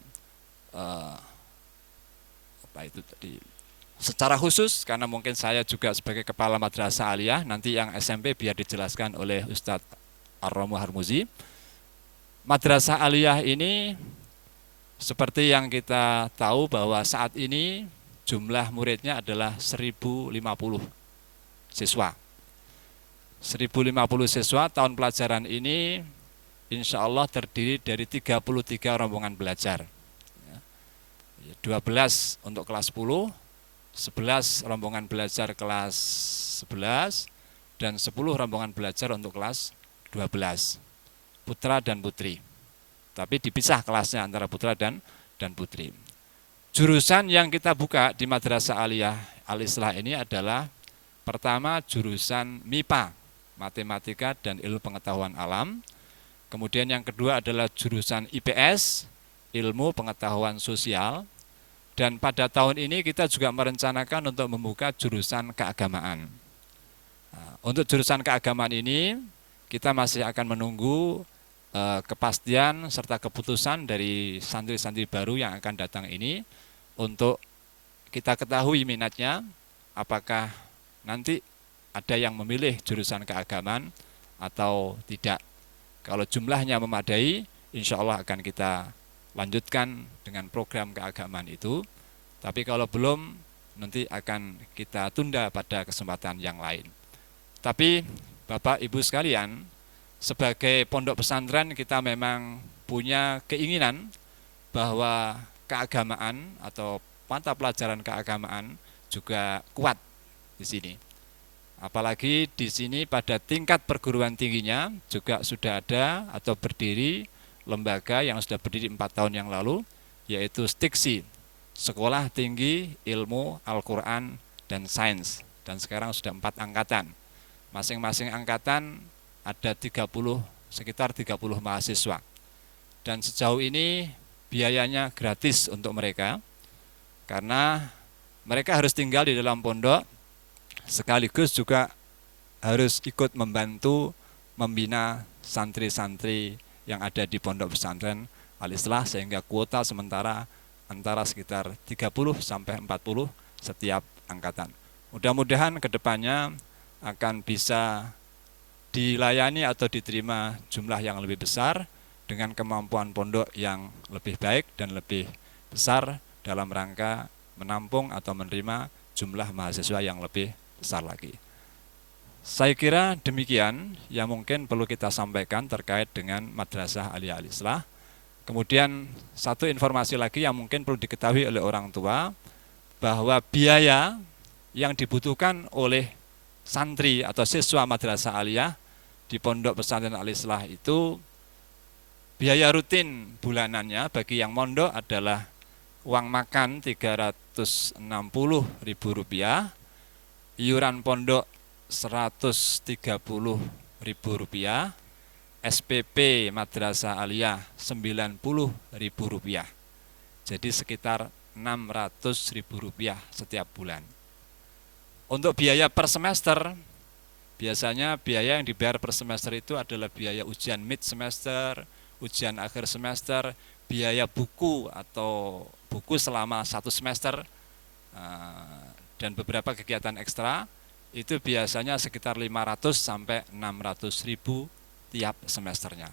secara khusus, karena mungkin saya juga sebagai kepala Madrasah Aliyah, nanti yang SMP biar dijelaskan oleh Ustadz Ar-Romu Harmuzi. Madrasah Aliyah ini seperti yang kita tahu bahwa saat ini jumlah muridnya adalah 1050 siswa. 1050 siswa, tahun pelajaran ini insya Allah terdiri dari 33 rombongan belajar. 12 untuk kelas 10, 11 rombongan belajar kelas 11, dan 10 rombongan belajar untuk kelas 12, putra dan putri. Tapi dipisah kelasnya antara putra dan putri. Jurusan yang kita buka di Madrasah Aliyah Al-Islah ini adalah pertama jurusan MIPA, Matematika dan Ilmu Pengetahuan Alam. Kemudian yang kedua adalah jurusan IPS, Ilmu Pengetahuan Sosial. Dan pada tahun ini kita juga merencanakan untuk membuka jurusan keagamaan. Untuk jurusan keagamaan ini kita masih akan menunggu kepastian serta keputusan dari santri-santri baru yang akan datang ini untuk kita ketahui minatnya, apakah nanti ada yang memilih jurusan keagamaan atau tidak. Kalau jumlahnya memadai, insya Allah akan kita lanjutkan dengan program keagamaan itu. Tapi kalau belum, nanti akan kita tunda pada kesempatan yang lain. Tapi Bapak Ibu sekalian, sebagai pondok pesantren kita memang punya keinginan bahwa keagamaan atau mata pelajaran keagamaan juga kuat di sini. Apalagi di sini pada tingkat perguruan tingginya juga sudah ada atau berdiri lembaga yang sudah berdiri 4 tahun yang lalu, yaitu STIKSI, Sekolah Tinggi Ilmu Al-Quran dan Sains, dan sekarang sudah 4 angkatan. Masing-masing angkatan ada sekitar 30 mahasiswa. Dan sejauh ini biayanya gratis untuk mereka, karena mereka harus tinggal di dalam pondok, sekaligus juga harus ikut membantu membina santri-santri yang ada di Pondok Pesantren Al-Islah, sehingga kuota sementara antara sekitar 30 sampai 40 setiap angkatan. Mudah-mudahan kedepannya akan bisa dilayani atau diterima jumlah yang lebih besar dengan kemampuan pondok yang lebih baik dan lebih besar dalam rangka menampung atau menerima jumlah mahasiswa yang lebih besar lagi. Saya kira demikian yang mungkin perlu kita sampaikan terkait dengan Madrasah Aliyah Al-Islah. Kemudian satu informasi lagi yang mungkin perlu diketahui oleh orang tua, bahwa biaya yang dibutuhkan oleh santri atau siswa Madrasah Aliyah di Pondok Pesantren Al-Islah itu Biaya rutin bulanannya bagi yang mondok adalah uang makan Rp360.000, iuran pondok Rp130.000, SPP Madrasah Aliyah Rp90.000. Jadi sekitar Rp600.000 setiap bulan. Untuk biaya per semester, biasanya biaya yang dibayar per semester itu adalah biaya ujian mid semester, ujian akhir semester, biaya buku atau buku selama 1 semester, dan beberapa kegiatan ekstra, itu biasanya sekitar 500 sampai 600.000 tiap semesternya.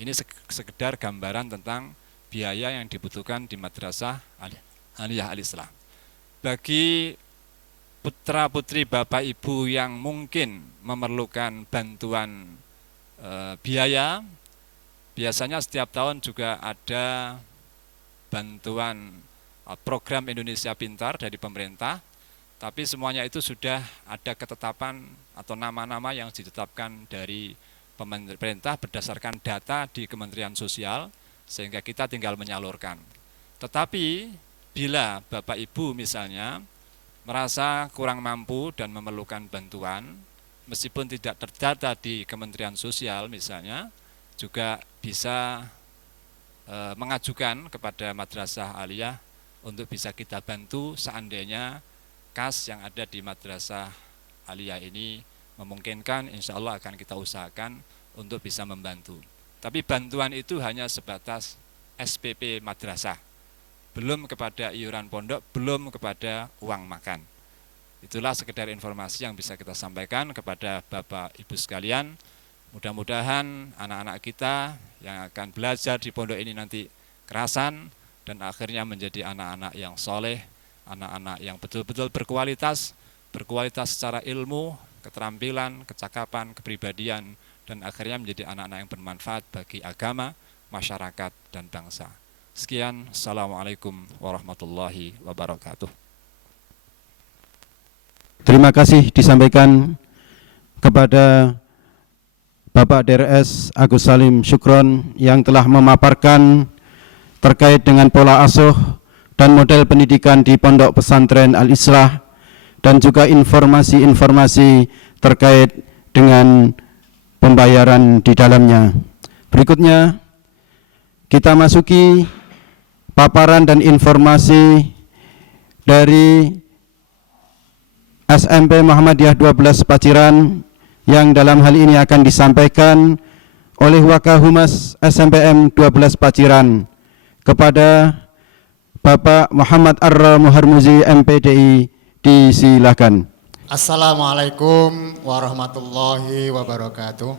Ini sekedar gambaran tentang biaya yang dibutuhkan di Madrasah Aliyah Al-Islah. Bagi putra-putri Bapak Ibu yang mungkin memerlukan bantuan biaya, biasanya setiap tahun juga ada bantuan program Indonesia Pintar dari pemerintah, tapi semuanya itu sudah ada ketetapan atau nama-nama yang ditetapkan dari pemerintah berdasarkan data di Kementerian Sosial, sehingga kita tinggal menyalurkan. Tetapi bila Bapak Ibu misalnya merasa kurang mampu dan memerlukan bantuan, meskipun tidak terdata di Kementerian Sosial misalnya, juga bisa mengajukan kepada Madrasah Aliyah untuk bisa kita bantu seandainya kas yang ada di Madrasah Aliyah ini memungkinkan, insya Allah akan kita usahakan untuk bisa membantu. Tapi bantuan itu hanya sebatas SPP madrasah, belum kepada iuran pondok, belum kepada uang makan. Itulah sekedar informasi yang bisa kita sampaikan kepada Bapak Ibu sekalian. Mudah-mudahan anak-anak kita yang akan belajar di pondok ini nanti kerasan dan akhirnya menjadi anak-anak yang soleh, anak-anak yang betul-betul berkualitas secara ilmu, keterampilan, kecakapan, kepribadian, dan akhirnya menjadi anak-anak yang bermanfaat bagi agama, masyarakat, dan bangsa. Sekian, Assalamualaikum warahmatullahi wabarakatuh. Terima kasih disampaikan kepada Bapak DRS Agus Salim Syukron yang telah memaparkan terkait dengan pola asuh dan model pendidikan di Pondok Pesantren Al-Islah dan juga informasi-informasi terkait dengan pembayaran di dalamnya. Berikutnya kita masuki paparan dan informasi dari SMP Muhammadiyah 12 Paciran yang dalam hal ini akan disampaikan oleh Wakahumas SMPM 12 Paciran kepada Bapak Muhammad Arra Muharmuzi MPDI. Disilakan. Assalamualaikum warahmatullahi wabarakatuh.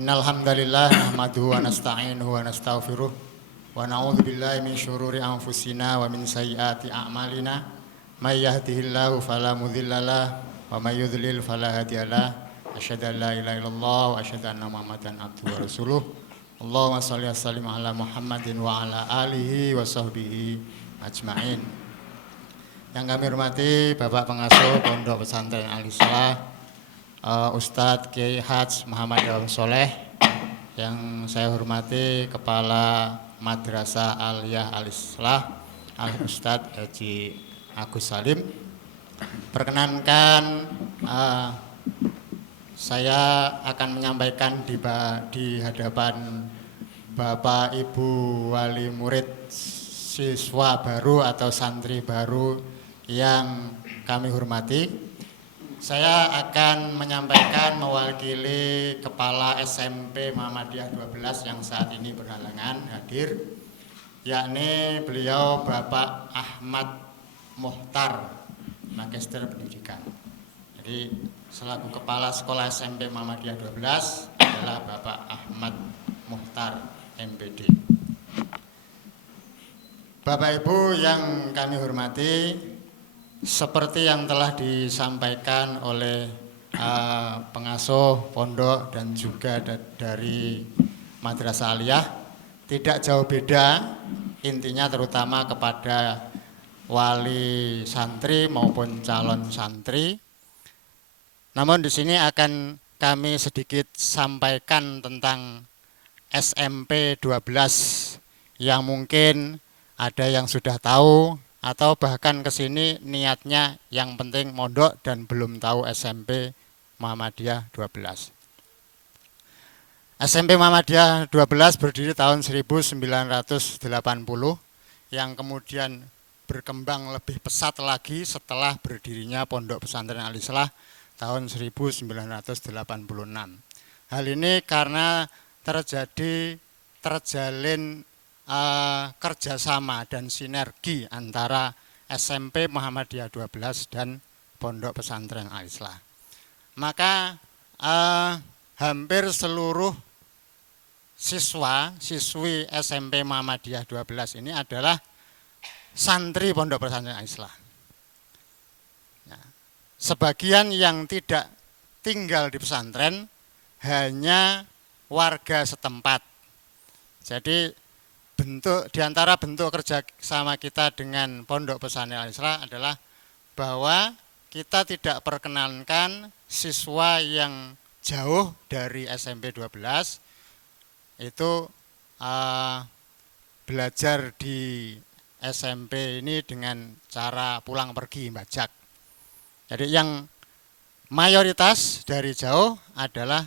Innal hamdalillah nahmaduhu wa nasta'inuhu wa nastaghfiruh wa na'udzu billahi min syururi anfusina wa min sayyiati a'malina may yahdihillahu fala mudhillalah wa may yudhlil fala hadiyalah asyhadu an la ilaha illallah wa asyhadu anna muhammadan abduhu wa rasuluh. Allahumma shalli wa sallim ala Muhammadin wa ala alihi wa sahbihi ajma'in. Yang kami hormati Bapak Pengasuh Pondok Pesantren Al-Islah, Ustadz Kiai Haj Muhammad Dawam Soleh, yang saya hormati Kepala Madrasah Aliyah Al-Islah, Ustadz Haji Agus Salim. Perkenankan saya akan menyampaikan di hadapan Bapak Ibu wali murid, siswa baru atau santri baru yang kami hormati. Saya akan menyampaikan mewakili Kepala SMP Muhammadiyah 12 yang saat ini berhalangan hadir, yakni beliau Bapak Ahmad Muhtar, Magister Pendidikan. Jadi selaku Kepala Sekolah SMP Muhammadiyah 12 adalah Bapak Ahmad Muhtar MPD. Bapak Ibu yang kami hormati, seperti yang telah disampaikan oleh pengasuh pondok dan juga dari Madrasah Aliyah, tidak jauh beda intinya, terutama kepada wali santri maupun calon santri. Namun di sini akan kami sedikit sampaikan tentang SMP 12 yang mungkin ada yang sudah tahu atau bahkan ke sini niatnya yang penting mondok dan belum tahu SMP Muhammadiyah 12. SMP Muhammadiyah 12 berdiri tahun 1980 yang kemudian berkembang lebih pesat lagi setelah berdirinya Pondok Pesantren Al-Islah tahun 1986. Hal ini karena terjalin kerjasama dan sinergi antara SMP Muhammadiyah 12 dan Pondok Pesantren Al-Islah. Maka hampir seluruh siswi SMP Muhammadiyah 12 ini adalah santri Pondok Pesantren Al-Islah. Sebagian yang tidak tinggal di pesantren hanya warga setempat. Jadi di antara bentuk kerjasama kita dengan Pondok Pesantren Al-Islah adalah bahwa kita tidak perkenankan siswa yang jauh dari SMP 12 itu belajar di SMP ini dengan cara pulang pergi bajak. Jadi yang mayoritas dari jauh adalah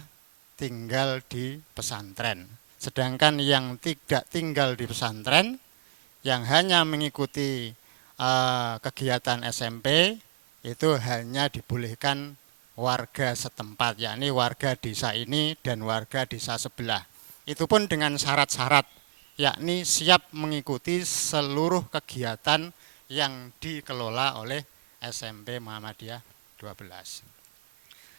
tinggal di pesantren. Sedangkan yang tidak tinggal di pesantren, yang hanya mengikuti kegiatan SMP, itu hanya dibolehkan warga setempat, yakni warga desa ini dan warga desa sebelah. Itu pun dengan syarat-syarat, yakni siap mengikuti seluruh kegiatan yang dikelola oleh SMP Muhammadiyah 12.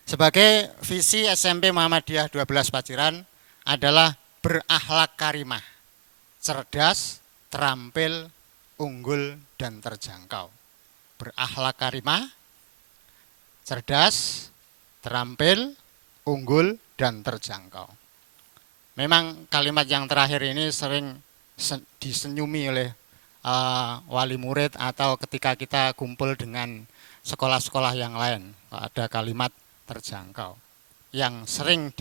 Sebagai visi SMP Muhammadiyah 12 Paciran adalah berakhlak karimah, cerdas, terampil, unggul, dan terjangkau. Berakhlak karimah, cerdas, terampil, unggul, dan terjangkau. Memang kalimat yang terakhir ini sering disenyumi oleh wali murid atau ketika kita kumpul dengan sekolah-sekolah yang lain. Ada kalimat terjangkau yang sering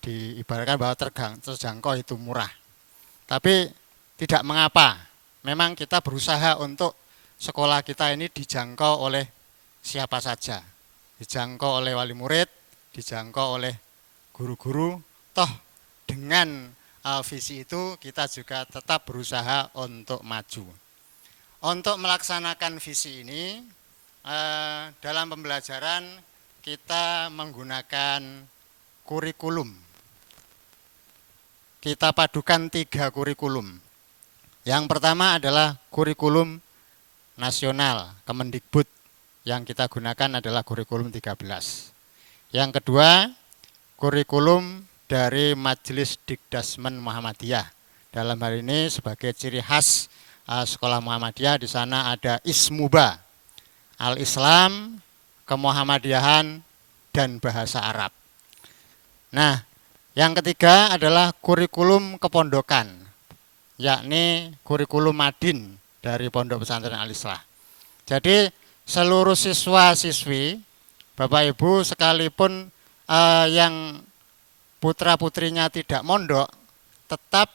diibaratkan bahwa terjangkau itu murah. Tapi tidak mengapa, memang kita berusaha untuk sekolah kita ini dijangkau oleh siapa saja. Dijangkau oleh wali murid, dijangkau oleh guru-guru. Toh dengan visi itu kita juga tetap berusaha untuk maju. Untuk melaksanakan visi ini, dalam pembelajaran kita menggunakan kurikulum. Kita padukan 3 kurikulum. Yang pertama adalah kurikulum nasional Kemendikbud, yang kita gunakan adalah kurikulum 13. Yang kedua, kurikulum dari Majelis Dikdasmen Muhammadiyah. Dalam hal ini sebagai ciri khas sekolah Muhammadiyah, di sana ada Ismuba, Al-Islam, Kemuhammadiyahan, dan bahasa Arab. Nah, yang ketiga adalah kurikulum kepondokan, yakni kurikulum Madin dari Pondok Pesantren Al-Islah. Jadi seluruh siswa-siswi, Bapak Ibu sekalipun yang putra-putrinya tidak mondok, tetap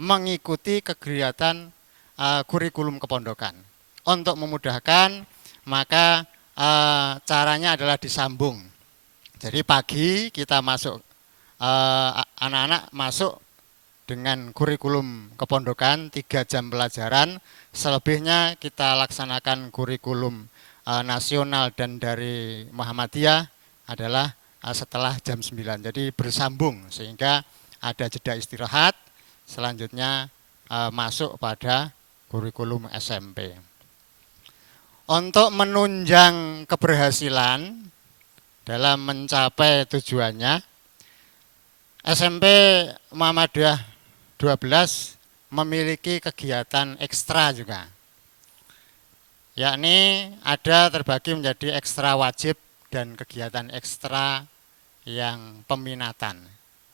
mengikuti kegiatan kurikulum kepondokan. Untuk memudahkan, maka caranya adalah disambung. Jadi pagi kita masuk, anak-anak masuk dengan kurikulum kepondokan 3 jam pelajaran, selebihnya kita laksanakan kurikulum nasional dan dari Muhammadiyah adalah setelah jam 9. Jadi bersambung sehingga ada jeda istirahat, selanjutnya masuk pada kurikulum SMP. Untuk menunjang keberhasilan dalam mencapai tujuannya, SMP Muhammadiyah 12 memiliki kegiatan ekstra juga, yakni ada terbagi menjadi ekstra wajib dan kegiatan ekstra yang peminatan.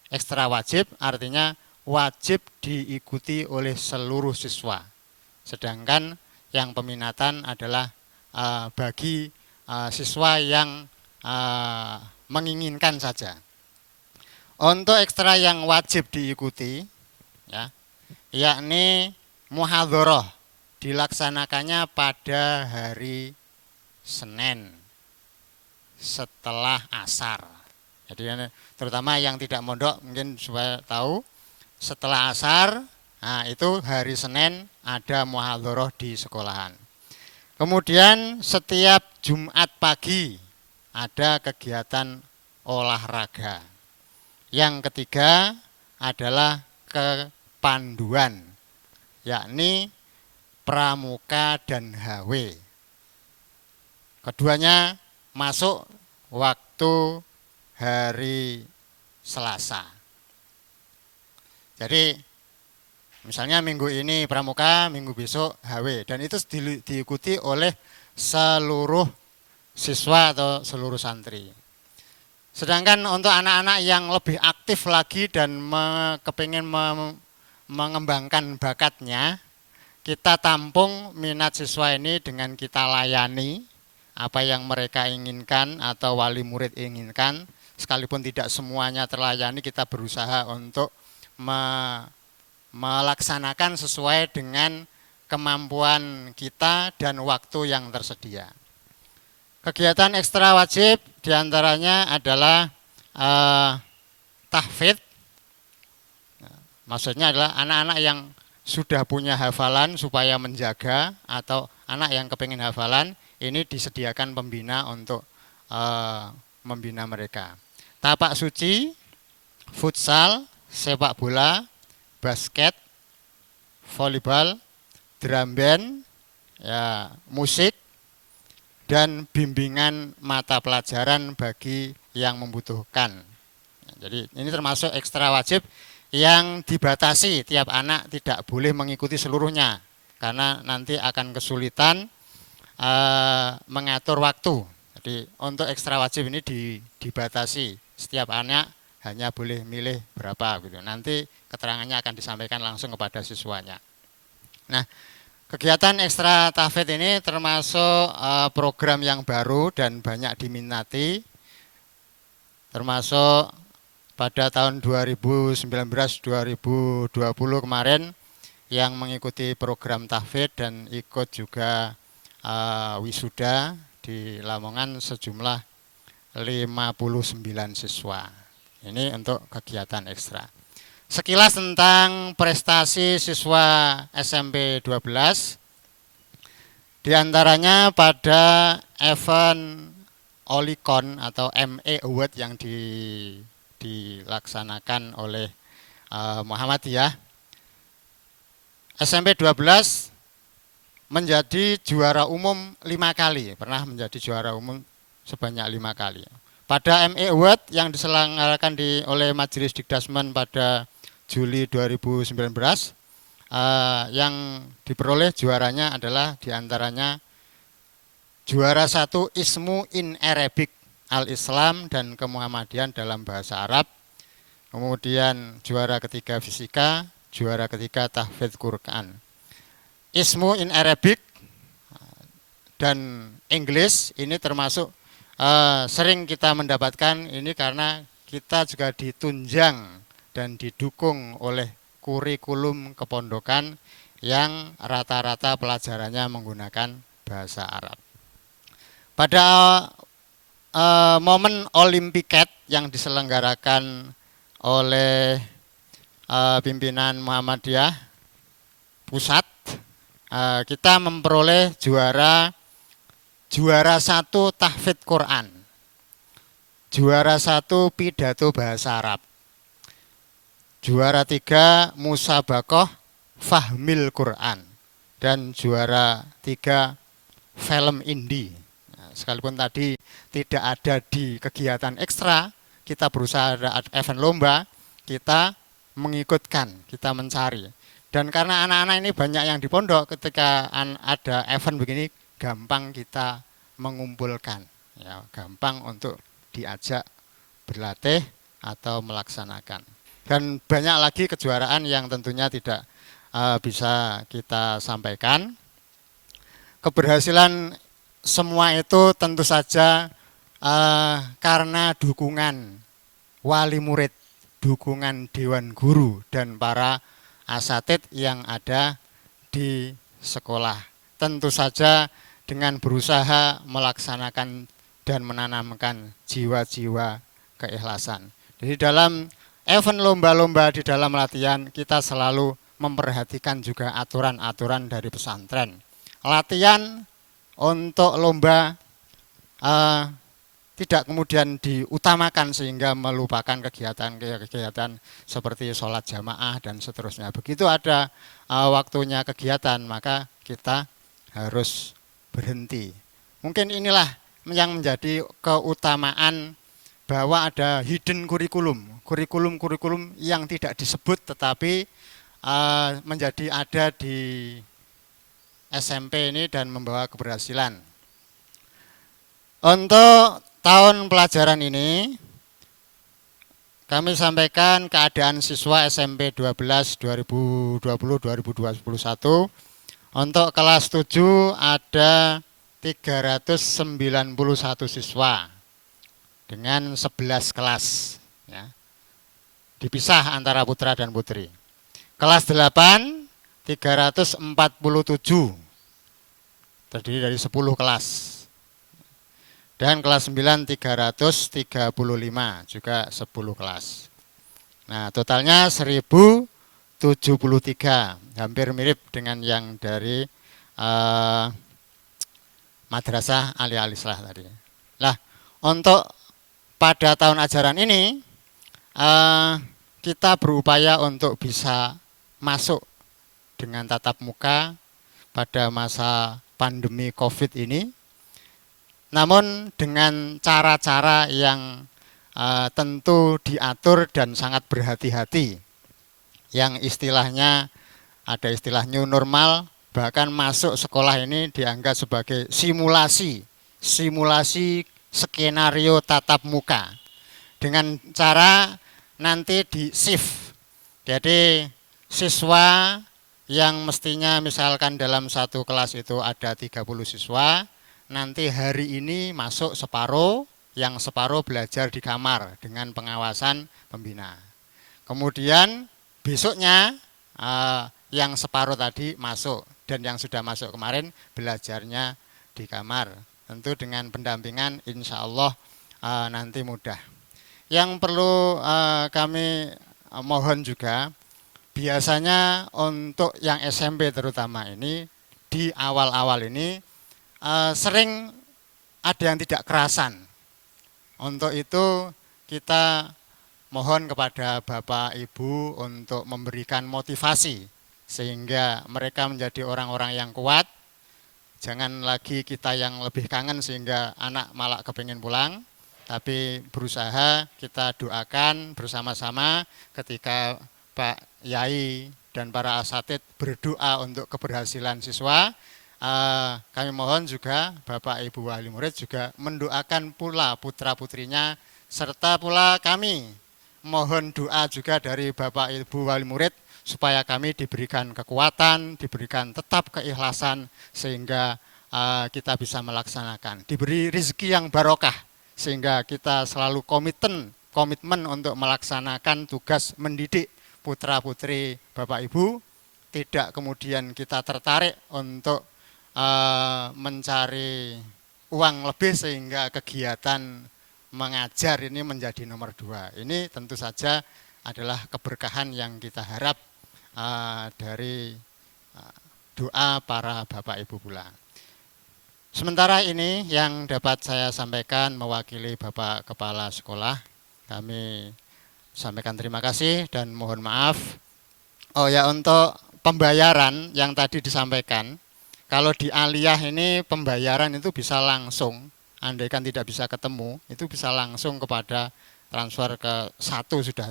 Ekstra wajib artinya wajib diikuti oleh seluruh siswa, sedangkan yang peminatan adalah bagi siswa yang menginginkan saja. Untuk ekstra yang wajib diikuti, ya, yakni muhadharah, dilaksanakannya pada hari Senin setelah asar. Jadi terutama yang tidak mondok mungkin supaya tahu, setelah asar, nah itu hari Senin ada muhadharah di sekolahan. Kemudian setiap Jumat pagi ada kegiatan olahraga. Yang ketiga adalah kepanduan, yakni pramuka dan HW. Keduanya masuk waktu hari Selasa. Jadi misalnya minggu ini pramuka, minggu besok HW, dan itu diikuti oleh seluruh siswa atau seluruh santri. Sedangkan untuk anak-anak yang lebih aktif lagi dan kepingin mengembangkan bakatnya, kita tampung minat siswa ini dengan kita layani apa yang mereka inginkan atau wali murid inginkan. Sekalipun tidak semuanya terlayani, kita berusaha untuk melaksanakan sesuai dengan kemampuan kita dan waktu yang tersedia. Kegiatan ekstra wajib diantaranya adalah tahfidz. Maksudnya adalah anak-anak yang sudah punya hafalan supaya menjaga, atau anak yang kepingin hafalan, ini disediakan pembina untuk membina mereka. Tapak suci, futsal, sepak bola, basket, volleyball, drum band, ya, musik, dan bimbingan mata pelajaran bagi yang membutuhkan. Jadi ini termasuk ekstra wajib yang dibatasi, tiap anak tidak boleh mengikuti seluruhnya karena nanti akan kesulitan mengatur waktu. Jadi untuk ekstra wajib ini dibatasi, setiap anak hanya boleh milih berapa gitu. Nanti keterangannya akan disampaikan langsung kepada siswanya. Nah, kegiatan ekstra tahfidz ini termasuk program yang baru dan banyak diminati, termasuk pada tahun 2019-2020 kemarin yang mengikuti program tahfidz dan ikut juga wisuda di Lamongan sejumlah 59 siswa. Ini untuk kegiatan ekstra. Sekilas tentang prestasi siswa SMP 12, diantaranya pada event Olicon atau ME Award yang dilaksanakan oleh Muhammadiyah, SMP 12 menjadi juara umum 5 kali, pernah menjadi juara umum sebanyak 5 kali. Pada ME Award yang diselenggarakan oleh Majelis Dikdasmen pada Juli 2019, yang diperoleh juaranya adalah diantaranya juara 1 Ismu in Arabic, Al-Islam dan Kemuhammadian dalam bahasa Arab. Kemudian juara ketiga fisika, juara ketiga tahfidz Quran. Ismu in Arabic dan English ini termasuk sering kita mendapatkan ini karena kita juga ditunjang dan didukung oleh kurikulum kepondokan yang rata-rata pelajarannya menggunakan bahasa Arab. Pada momen Olimpiket yang diselenggarakan oleh pimpinan Muhammadiyah pusat, kita memperoleh juara 1 tahfidz Quran, juara 1 pidato bahasa Arab, juara 3 musabaqah fahmil Quran, dan juara 3 film indie. Sekalipun tadi tidak ada di kegiatan ekstra, kita berusaha ada event lomba, kita mengikutkan, kita mencari. Dan karena anak-anak ini banyak yang di pondok, ketika ada event begini gampang kita mengumpulkan, ya, gampang untuk diajak berlatih atau melaksanakan. Dan banyak lagi kejuaraan yang tentunya tidak bisa kita sampaikan. Keberhasilan semua itu tentu saja karena dukungan wali murid, dukungan dewan guru dan para asatid yang ada di sekolah. Tentu saja dengan berusaha melaksanakan dan menanamkan jiwa-jiwa keikhlasan. Jadi dalam event lomba-lomba di dalam latihan kita selalu memperhatikan juga aturan-aturan dari pesantren. Latihan untuk lomba tidak kemudian diutamakan sehingga melupakan kegiatan-kegiatan seperti sholat jamaah dan seterusnya. Begitu ada waktunya kegiatan, maka kita harus berhenti. Mungkin inilah yang menjadi keutamaan bahwa ada hidden kurikulum yang tidak disebut tetapi menjadi ada di SMP ini dan membawa keberhasilan. Untuk tahun pelajaran ini kami sampaikan keadaan siswa SMP 12 2020-2021. Untuk kelas 7 ada 391 siswa dengan 11 kelas, ya. Dipisah antara putra dan putri. Kelas 8 347 terdiri dari 10 kelas. Dan kelas 9 335 juga 10 kelas. Nah, totalnya 1073, hampir mirip dengan yang dari Madrasah Ali Alislah tadi. Nah, untuk pada tahun ajaran ini kita berupaya untuk bisa masuk dengan tatap muka pada masa pandemi COVID ini. Namun dengan cara-cara yang tentu diatur dan sangat berhati-hati. Yang istilahnya ada istilah new normal, bahkan masuk sekolah ini dianggap sebagai simulasi skenario tatap muka. Dengan cara nanti di shift. Jadi siswa yang mestinya misalkan dalam satu kelas itu ada 30 siswa, nanti hari ini masuk separuh, yang separuh belajar di kamar dengan pengawasan pembina. Kemudian besoknya yang separuh tadi masuk dan yang sudah masuk kemarin belajarnya di kamar. Tentu dengan pendampingan insya Allah nanti mudah. Yang perlu kami mohon juga, biasanya untuk yang SMP terutama ini di awal-awal ini sering ada yang tidak kerasan. Untuk itu kita mohon kepada Bapak Ibu untuk memberikan motivasi sehingga mereka menjadi orang-orang yang kuat. Jangan lagi kita yang lebih kangen sehingga anak malah kepingin pulang, tapi berusaha kita doakan bersama-sama ketika Pak Yai dan para asatid berdoa untuk keberhasilan siswa. Kami mohon juga Bapak Ibu wali murid juga mendoakan pula putra-putrinya, serta pula kami mohon doa juga dari Bapak Ibu wali murid supaya kami diberikan kekuatan, diberikan tetap keikhlasan sehingga kita bisa melaksanakan, diberi rezeki yang barokah sehingga kita selalu komitmen untuk melaksanakan tugas mendidik putra-putri Bapak Ibu, tidak kemudian kita tertarik untuk mencari uang lebih sehingga kegiatan mengajar ini menjadi nomor 2. Ini tentu saja adalah keberkahan yang kita harap dari doa para Bapak Ibu pula. Sementara ini yang dapat saya sampaikan mewakili Bapak Kepala Sekolah. Kami sampaikan terima kasih dan mohon maaf. Oh ya, untuk pembayaran yang tadi disampaikan, kalau di aliyah ini pembayaran itu bisa langsung, andaikan tidak bisa ketemu, itu bisa langsung kepada transfer ke 1 sudah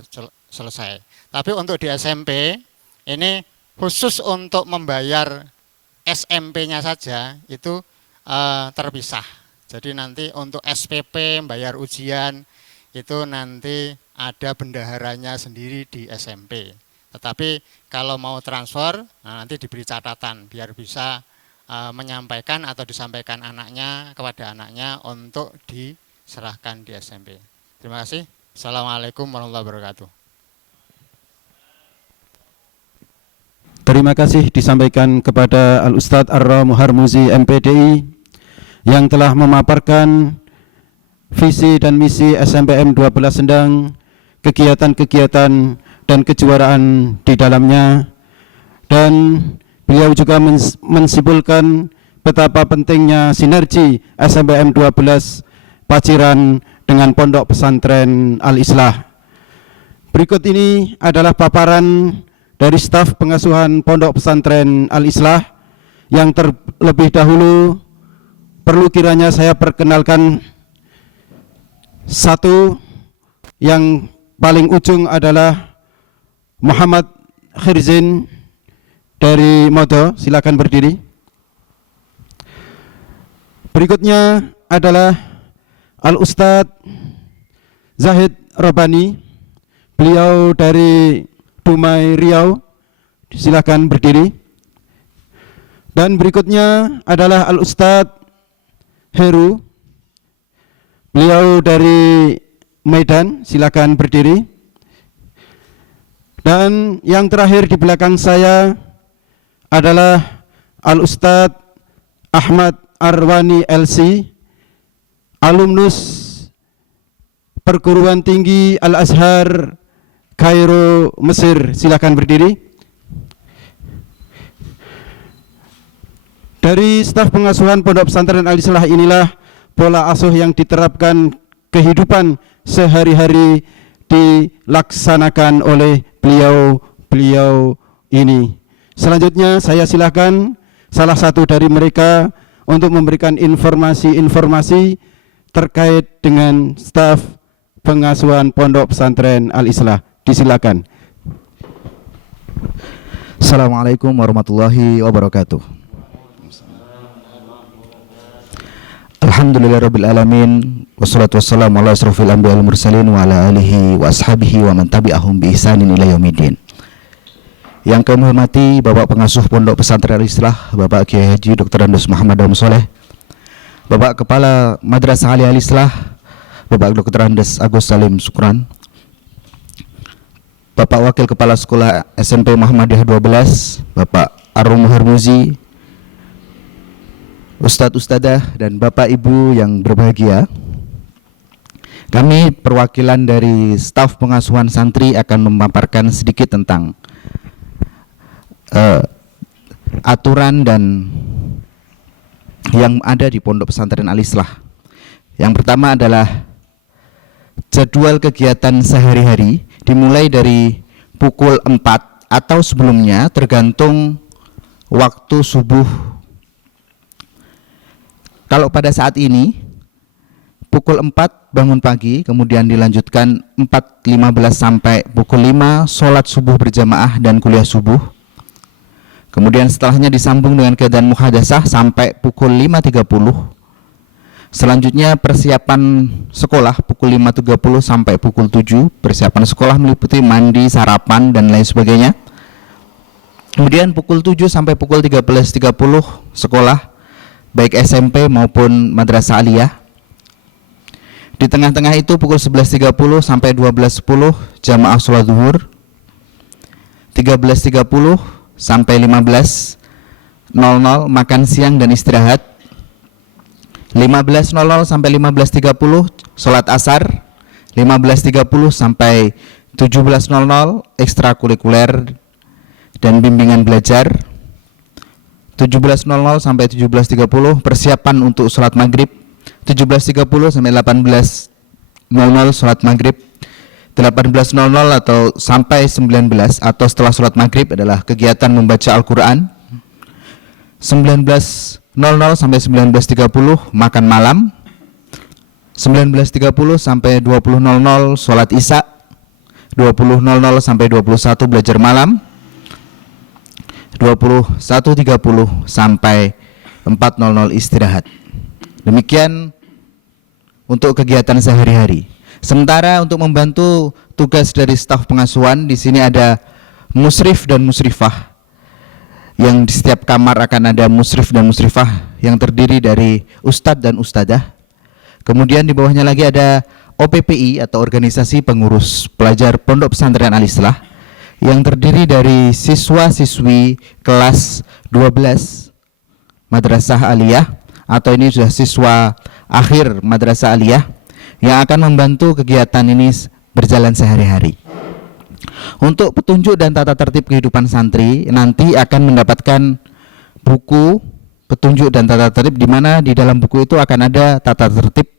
selesai. Tapi untuk di SMP ini khusus untuk membayar SMP-nya saja itu terpisah. Jadi nanti untuk SPP, bayar ujian, itu nanti ada bendaharanya sendiri di SMP. Tetapi kalau mau transfer, nanti diberi catatan biar bisa menyampaikan atau disampaikan anaknya kepada anaknya untuk serahkan di SMP. Terima kasih. Assalamualaikum warahmatullahi wabarakatuh. Terima kasih disampaikan kepada Al-Ustadz Ar-Ra Muharmuzi MPDI yang telah memaparkan visi dan misi SMPM 12 Sendang, kegiatan-kegiatan dan kejuaraan di dalamnya, dan beliau juga mensimpulkan betapa pentingnya sinergi SMPM 12 Paciran dengan Pondok Pesantren Al-Islah. Berikut ini adalah paparan dari staf pengasuhan Pondok Pesantren Al-Islah yang terlebih dahulu perlu kiranya saya perkenalkan. Satu, yang paling ujung adalah Muhammad Khirzin dari Modo, silakan berdiri. Berikutnya adalah Al-Ustadz Zahid Robani, beliau dari Dumai Riau, silakan berdiri. Dan berikutnya adalah Al-Ustadz Heru, beliau dari Medan, silakan berdiri. Dan yang terakhir di belakang saya adalah Al-Ustadz Ahmad Arwani LC, alumnus Perguruan Tinggi Al-Azhar Kairo, Mesir, silakan berdiri. Dari staf pengasuhan Pondok Pesantren Al-Islah inilah pola asuh yang diterapkan kehidupan sehari-hari dilaksanakan oleh beliau ini. Selanjutnya saya silakan salah satu dari mereka untuk memberikan informasi-informasi terkait dengan staf pengasuhan Pondok Pesantren Al-Islah. Disilakan. Assalamualaikum warahmatullahi wabarakatuh. Alhamdulillahirabbil alamin, wassalatu wassalamu ala asrofil anbiya wal mursalin wa ala alihi wa ashabihi wa man tabi'ahum bi ihsanin ila yaumiddin. Yang kami hormati Bapak Pengasuh Pondok Pesantren Al-Islah, Bapak Kiai Haji Dr. Andes Muhammad Daum Soleh, Bapak Kepala Madrasah Ali Al-Islah, Bapak Dr. Andes Agus Salim Sukran, Bapak Wakil Kepala Sekolah SMP Muhammadiyah 12, Bapak Ar-Ra Muharmuzi, Ustadz Ustadzah dan Bapak Ibu yang berbahagia. Kami perwakilan dari staf pengasuhan santri akan memaparkan sedikit tentang aturan dan yang ada di Pondok Pesantren Al-Islah. Yang pertama adalah jadwal kegiatan sehari-hari dimulai dari pukul 4 atau sebelumnya tergantung waktu subuh. Kalau pada saat ini pukul 4 bangun pagi, kemudian dilanjutkan 4.15 sampai pukul 5 sholat subuh berjamaah dan kuliah subuh. Kemudian setelahnya disambung dengan keadaan muhadasah sampai pukul 5.30. Selanjutnya persiapan sekolah pukul 5.30 sampai pukul 7. Persiapan sekolah meliputi mandi, sarapan, dan lain sebagainya. Kemudian pukul 7 sampai pukul 13.30 sekolah, baik SMP maupun Madrasah Aliyah. Di tengah-tengah itu pukul 11.30 sampai 12.10 jamaah sholat zuhur. 13.30 sampai 15.00 makan siang dan istirahat. 15.00 sampai 15.30 sholat asar. 15.30 sampai 17.00 ekstrakurikuler dan bimbingan belajar. 17.00 sampai 17.30 persiapan untuk sholat maghrib. 17.30 sampai 18.00 sholat maghrib. 18.00 atau sampai 19 atau setelah sholat maghrib adalah kegiatan membaca Al-Quran. 19.00 sampai 19.30 makan malam. 19.30 sampai 20.00 sholat isya. 20.00 sampai 21 belajar malam. 21.30 sampai 4.00 istirahat. Demikian untuk kegiatan sehari-hari. Sementara untuk membantu tugas dari staf pengasuhan, di sini ada musrif dan musrifah. Yang di setiap kamar akan ada musrif dan musrifah yang terdiri dari ustadz dan ustadzah. Kemudian di bawahnya lagi ada OPPI atau Organisasi Pengurus Pelajar Pondok Pesantren Al-Islah yang terdiri dari siswa-siswi kelas 12 Madrasah Aliyah, atau ini sudah siswa akhir Madrasah Aliyah yang akan membantu kegiatan ini berjalan sehari-hari. Untuk petunjuk dan tata tertib kehidupan santri nanti akan mendapatkan buku petunjuk dan tata tertib, di mana di dalam buku itu akan ada tata tertib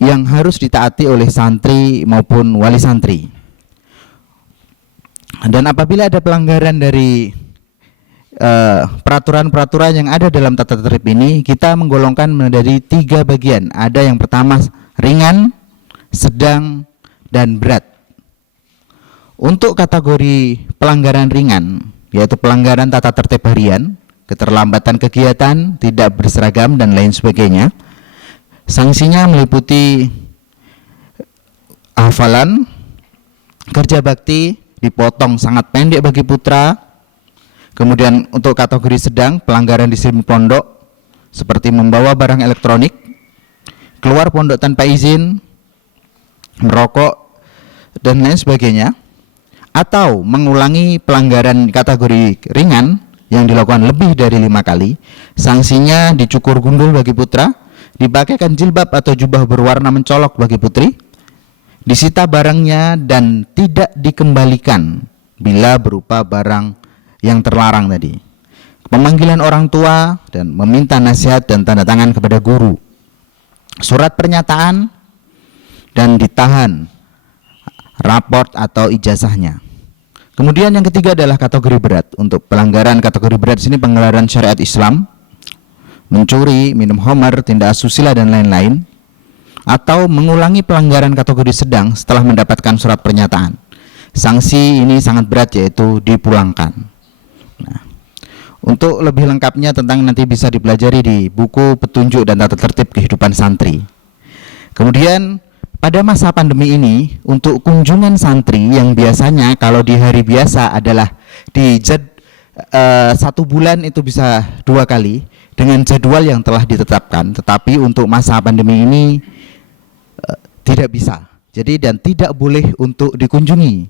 yang harus ditaati oleh santri maupun wali santri. Dan apabila ada pelanggaran dari peraturan-peraturan yang ada dalam tata tertib ini, kita menggolongkan menjadi 3 bagian. Ada yang pertama ringan, sedang, dan berat. Untuk kategori pelanggaran ringan, yaitu pelanggaran tata tertib harian, keterlambatan kegiatan, tidak berseragam, dan lain sebagainya, sanksinya meliputi hafalan, kerja bakti dipotong sangat pendek bagi putra. Kemudian untuk kategori sedang, pelanggaran disiplin pondok seperti membawa barang elektronik, keluar pondok tanpa izin, merokok, dan lain sebagainya. Atau mengulangi pelanggaran kategori ringan yang dilakukan lebih dari 5 kali, sanksinya dicukur gundul bagi putra, dipakaikan jilbab atau jubah berwarna mencolok bagi putri, disita barangnya dan tidak dikembalikan bila berupa barang yang terlarang tadi, pemanggilan orang tua dan meminta nasihat dan tanda tangan kepada guru, surat pernyataan, dan ditahan raport atau ijazahnya. Kemudian yang ketiga adalah kategori berat. Untuk pelanggaran kategori berat di sini pelanggaran syariat Islam, mencuri, minum khamar, tindak asusila, dan lain-lain, atau mengulangi pelanggaran kategori sedang setelah mendapatkan surat pernyataan. Sanksi ini sangat berat, yaitu dipulangkan. Nah, untuk lebih lengkapnya tentang nanti bisa dipelajari di buku petunjuk dan tata tertib kehidupan santri. Kemudian pada masa pandemi ini, untuk kunjungan santri yang biasanya kalau di hari biasa adalah di 1 bulan itu bisa 2 kali dengan jadwal yang telah ditetapkan, tetapi untuk masa pandemi ini tidak bisa. Jadi dan tidak boleh untuk dikunjungi.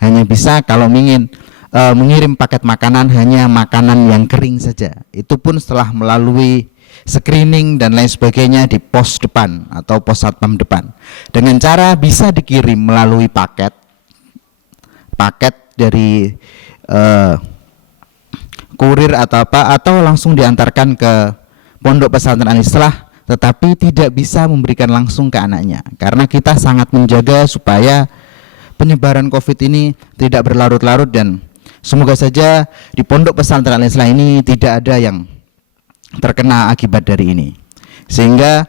Hanya bisa kalau ingin mengirim paket makanan, hanya makanan yang kering saja. Itu pun setelah melalui screening dan lain sebagainya di pos depan atau pos satpam depan, dengan cara bisa dikirim melalui paket dari kurir atau apa, atau langsung diantarkan ke Pondok Pesantren Al-Islah, tetapi tidak bisa memberikan langsung ke anaknya karena kita sangat menjaga supaya penyebaran COVID ini tidak berlarut-larut, dan semoga saja di Pondok Pesantren Al-Islah ini tidak ada yang terkena akibat dari ini, sehingga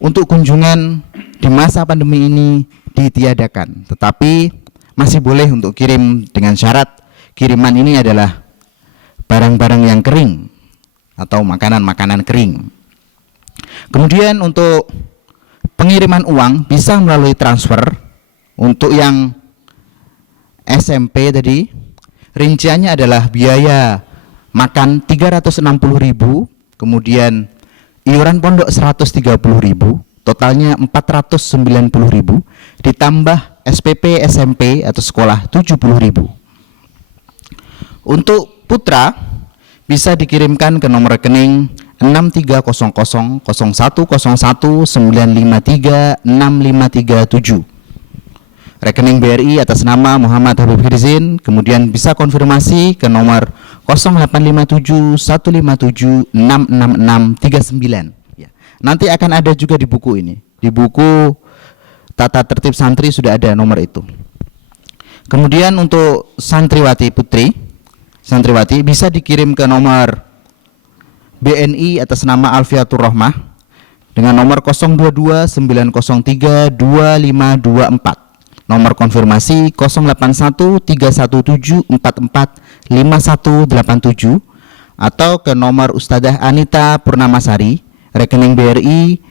untuk kunjungan di masa pandemi ini ditiadakan, tetapi masih boleh untuk kirim dengan syarat kiriman ini adalah barang-barang yang kering atau makanan-makanan kering. Kemudian untuk pengiriman uang bisa melalui transfer. Untuk yang SMP tadi rinciannya adalah biaya makan 360.000, kemudian iuran pondok 130.000, totalnya 490.000, ditambah SPP SMP atau sekolah 70.000. Untuk putra bisa dikirimkan ke nomor rekening 63000101953653 rekening BRI atas nama Muhammad Habib Hirzin. Kemudian bisa konfirmasi ke nomor 0857-157-66639 ya. Nanti akan ada juga di buku ini, di buku tata tertib santri sudah ada nomor itu. Kemudian untuk santriwati putri, santriwati bisa dikirim ke nomor BNI atas nama Alfiatur Rohmah dengan nomor 0229032524. Nomor konfirmasi 081317445187 atau ke nomor Ustadzah Anita Purnamasari, rekening BRI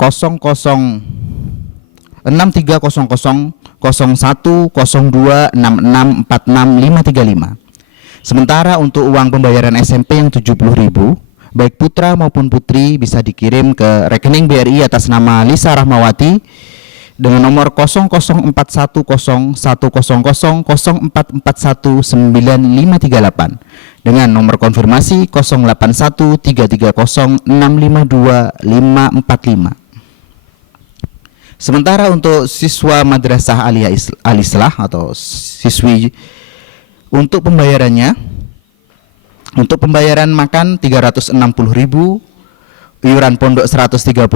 063000102664635. Sementara untuk uang pembayaran SMP yang 70.000 baik putra maupun putri bisa dikirim ke rekening BRI atas nama Lisa Rahmawati dengan nomor 001410004419538 dengan nomor konfirmasi 081330652545. Sementara untuk siswa Madrasah Aliyah Al-Islah atau siswi, untuk pembayarannya, untuk pembayaran makan 360.000, iuran pondok 130.000,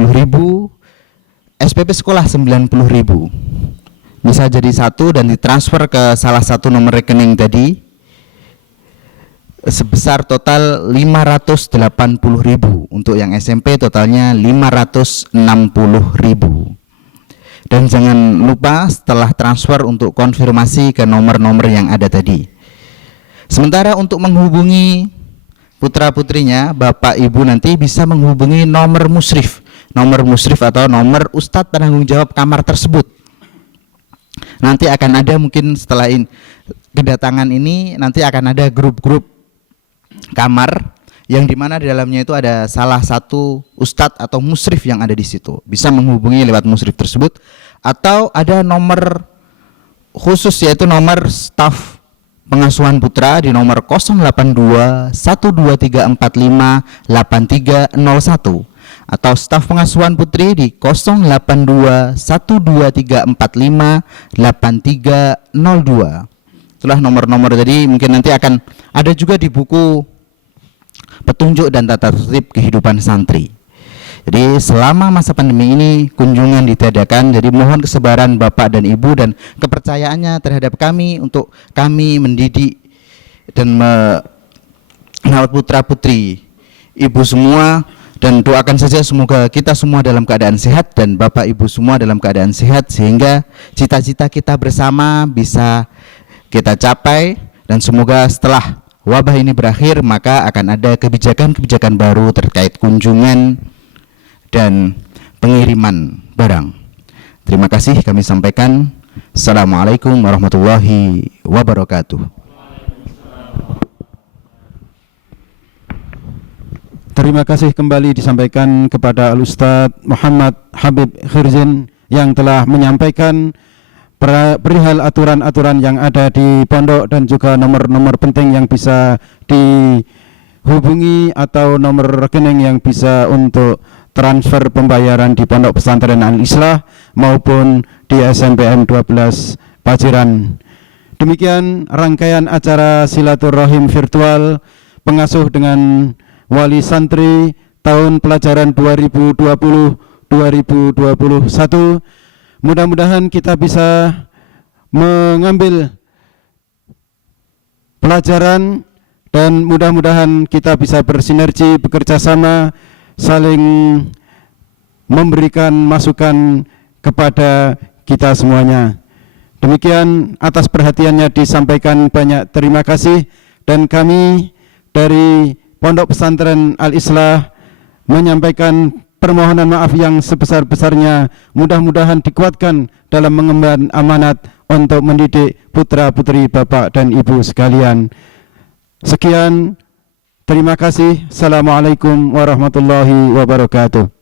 SPP sekolah 90.000. Bisa jadi satu dan ditransfer ke salah satu nomor rekening tadi sebesar total 580.000. Untuk yang SMP totalnya 560.000. Dan jangan lupa setelah transfer untuk konfirmasi ke nomor-nomor yang ada tadi. Sementara untuk menghubungi putra-putrinya, Bapak Ibu nanti bisa menghubungi nomor musrif atau nomor Ustadz penanggung jawab kamar tersebut. Nanti akan ada, mungkin setelah kedatangan ini nanti akan ada grup-grup kamar yang dimana di dalamnya itu ada salah satu Ustadz atau musrif yang ada di situ. Bisa menghubungi lewat musrif tersebut, atau ada nomor khusus yaitu nomor staf pengasuhan putra di nomor 082-12345-8301 atau staf pengasuhan putri di 082-12345-8302. Itulah nomor-nomor tadi, mungkin nanti akan ada juga di buku petunjuk dan tata tertib kehidupan santri. Jadi selama masa pandemi ini kunjungan ditiadakan, jadi mohon kesabaran Bapak dan Ibu dan kepercayaannya terhadap kami untuk kami mendidik dan merawat putra-putri Ibu semua, dan doakan saja semoga kita semua dalam keadaan sehat dan Bapak Ibu semua dalam keadaan sehat sehingga cita-cita kita bersama bisa kita capai, dan semoga setelah wabah ini berakhir maka akan ada kebijakan-kebijakan baru terkait kunjungan dan pengiriman barang. Terima kasih kami sampaikan. Assalamualaikum warahmatullahi wabarakatuh. Terima kasih kembali disampaikan kepada Al-Ustadz Muhammad Habib Khirzin yang telah menyampaikan perihal aturan-aturan yang ada di pondok dan juga nomor-nomor penting yang bisa dihubungi atau nomor rekening yang bisa untuk transfer pembayaran di Pondok Pesantren Al-Islah maupun di SMPN 12 Paciran. Demikian rangkaian acara silaturahim virtual pengasuh dengan wali santri tahun pelajaran 2020-2021. Mudah-mudahan kita bisa mengambil pelajaran dan mudah-mudahan kita bisa bersinergi, bekerja sama, saling memberikan masukan kepada kita semuanya. Demikian, atas perhatiannya disampaikan banyak terima kasih, dan kami dari Pondok Pesantren Al-Islah menyampaikan permohonan maaf yang sebesar-besarnya. Mudah-mudahan dikuatkan dalam mengemban amanat untuk mendidik putra-putri Bapak dan Ibu sekalian. Sekian, terima kasih. Assalamualaikum warahmatullahi wabarakatuh.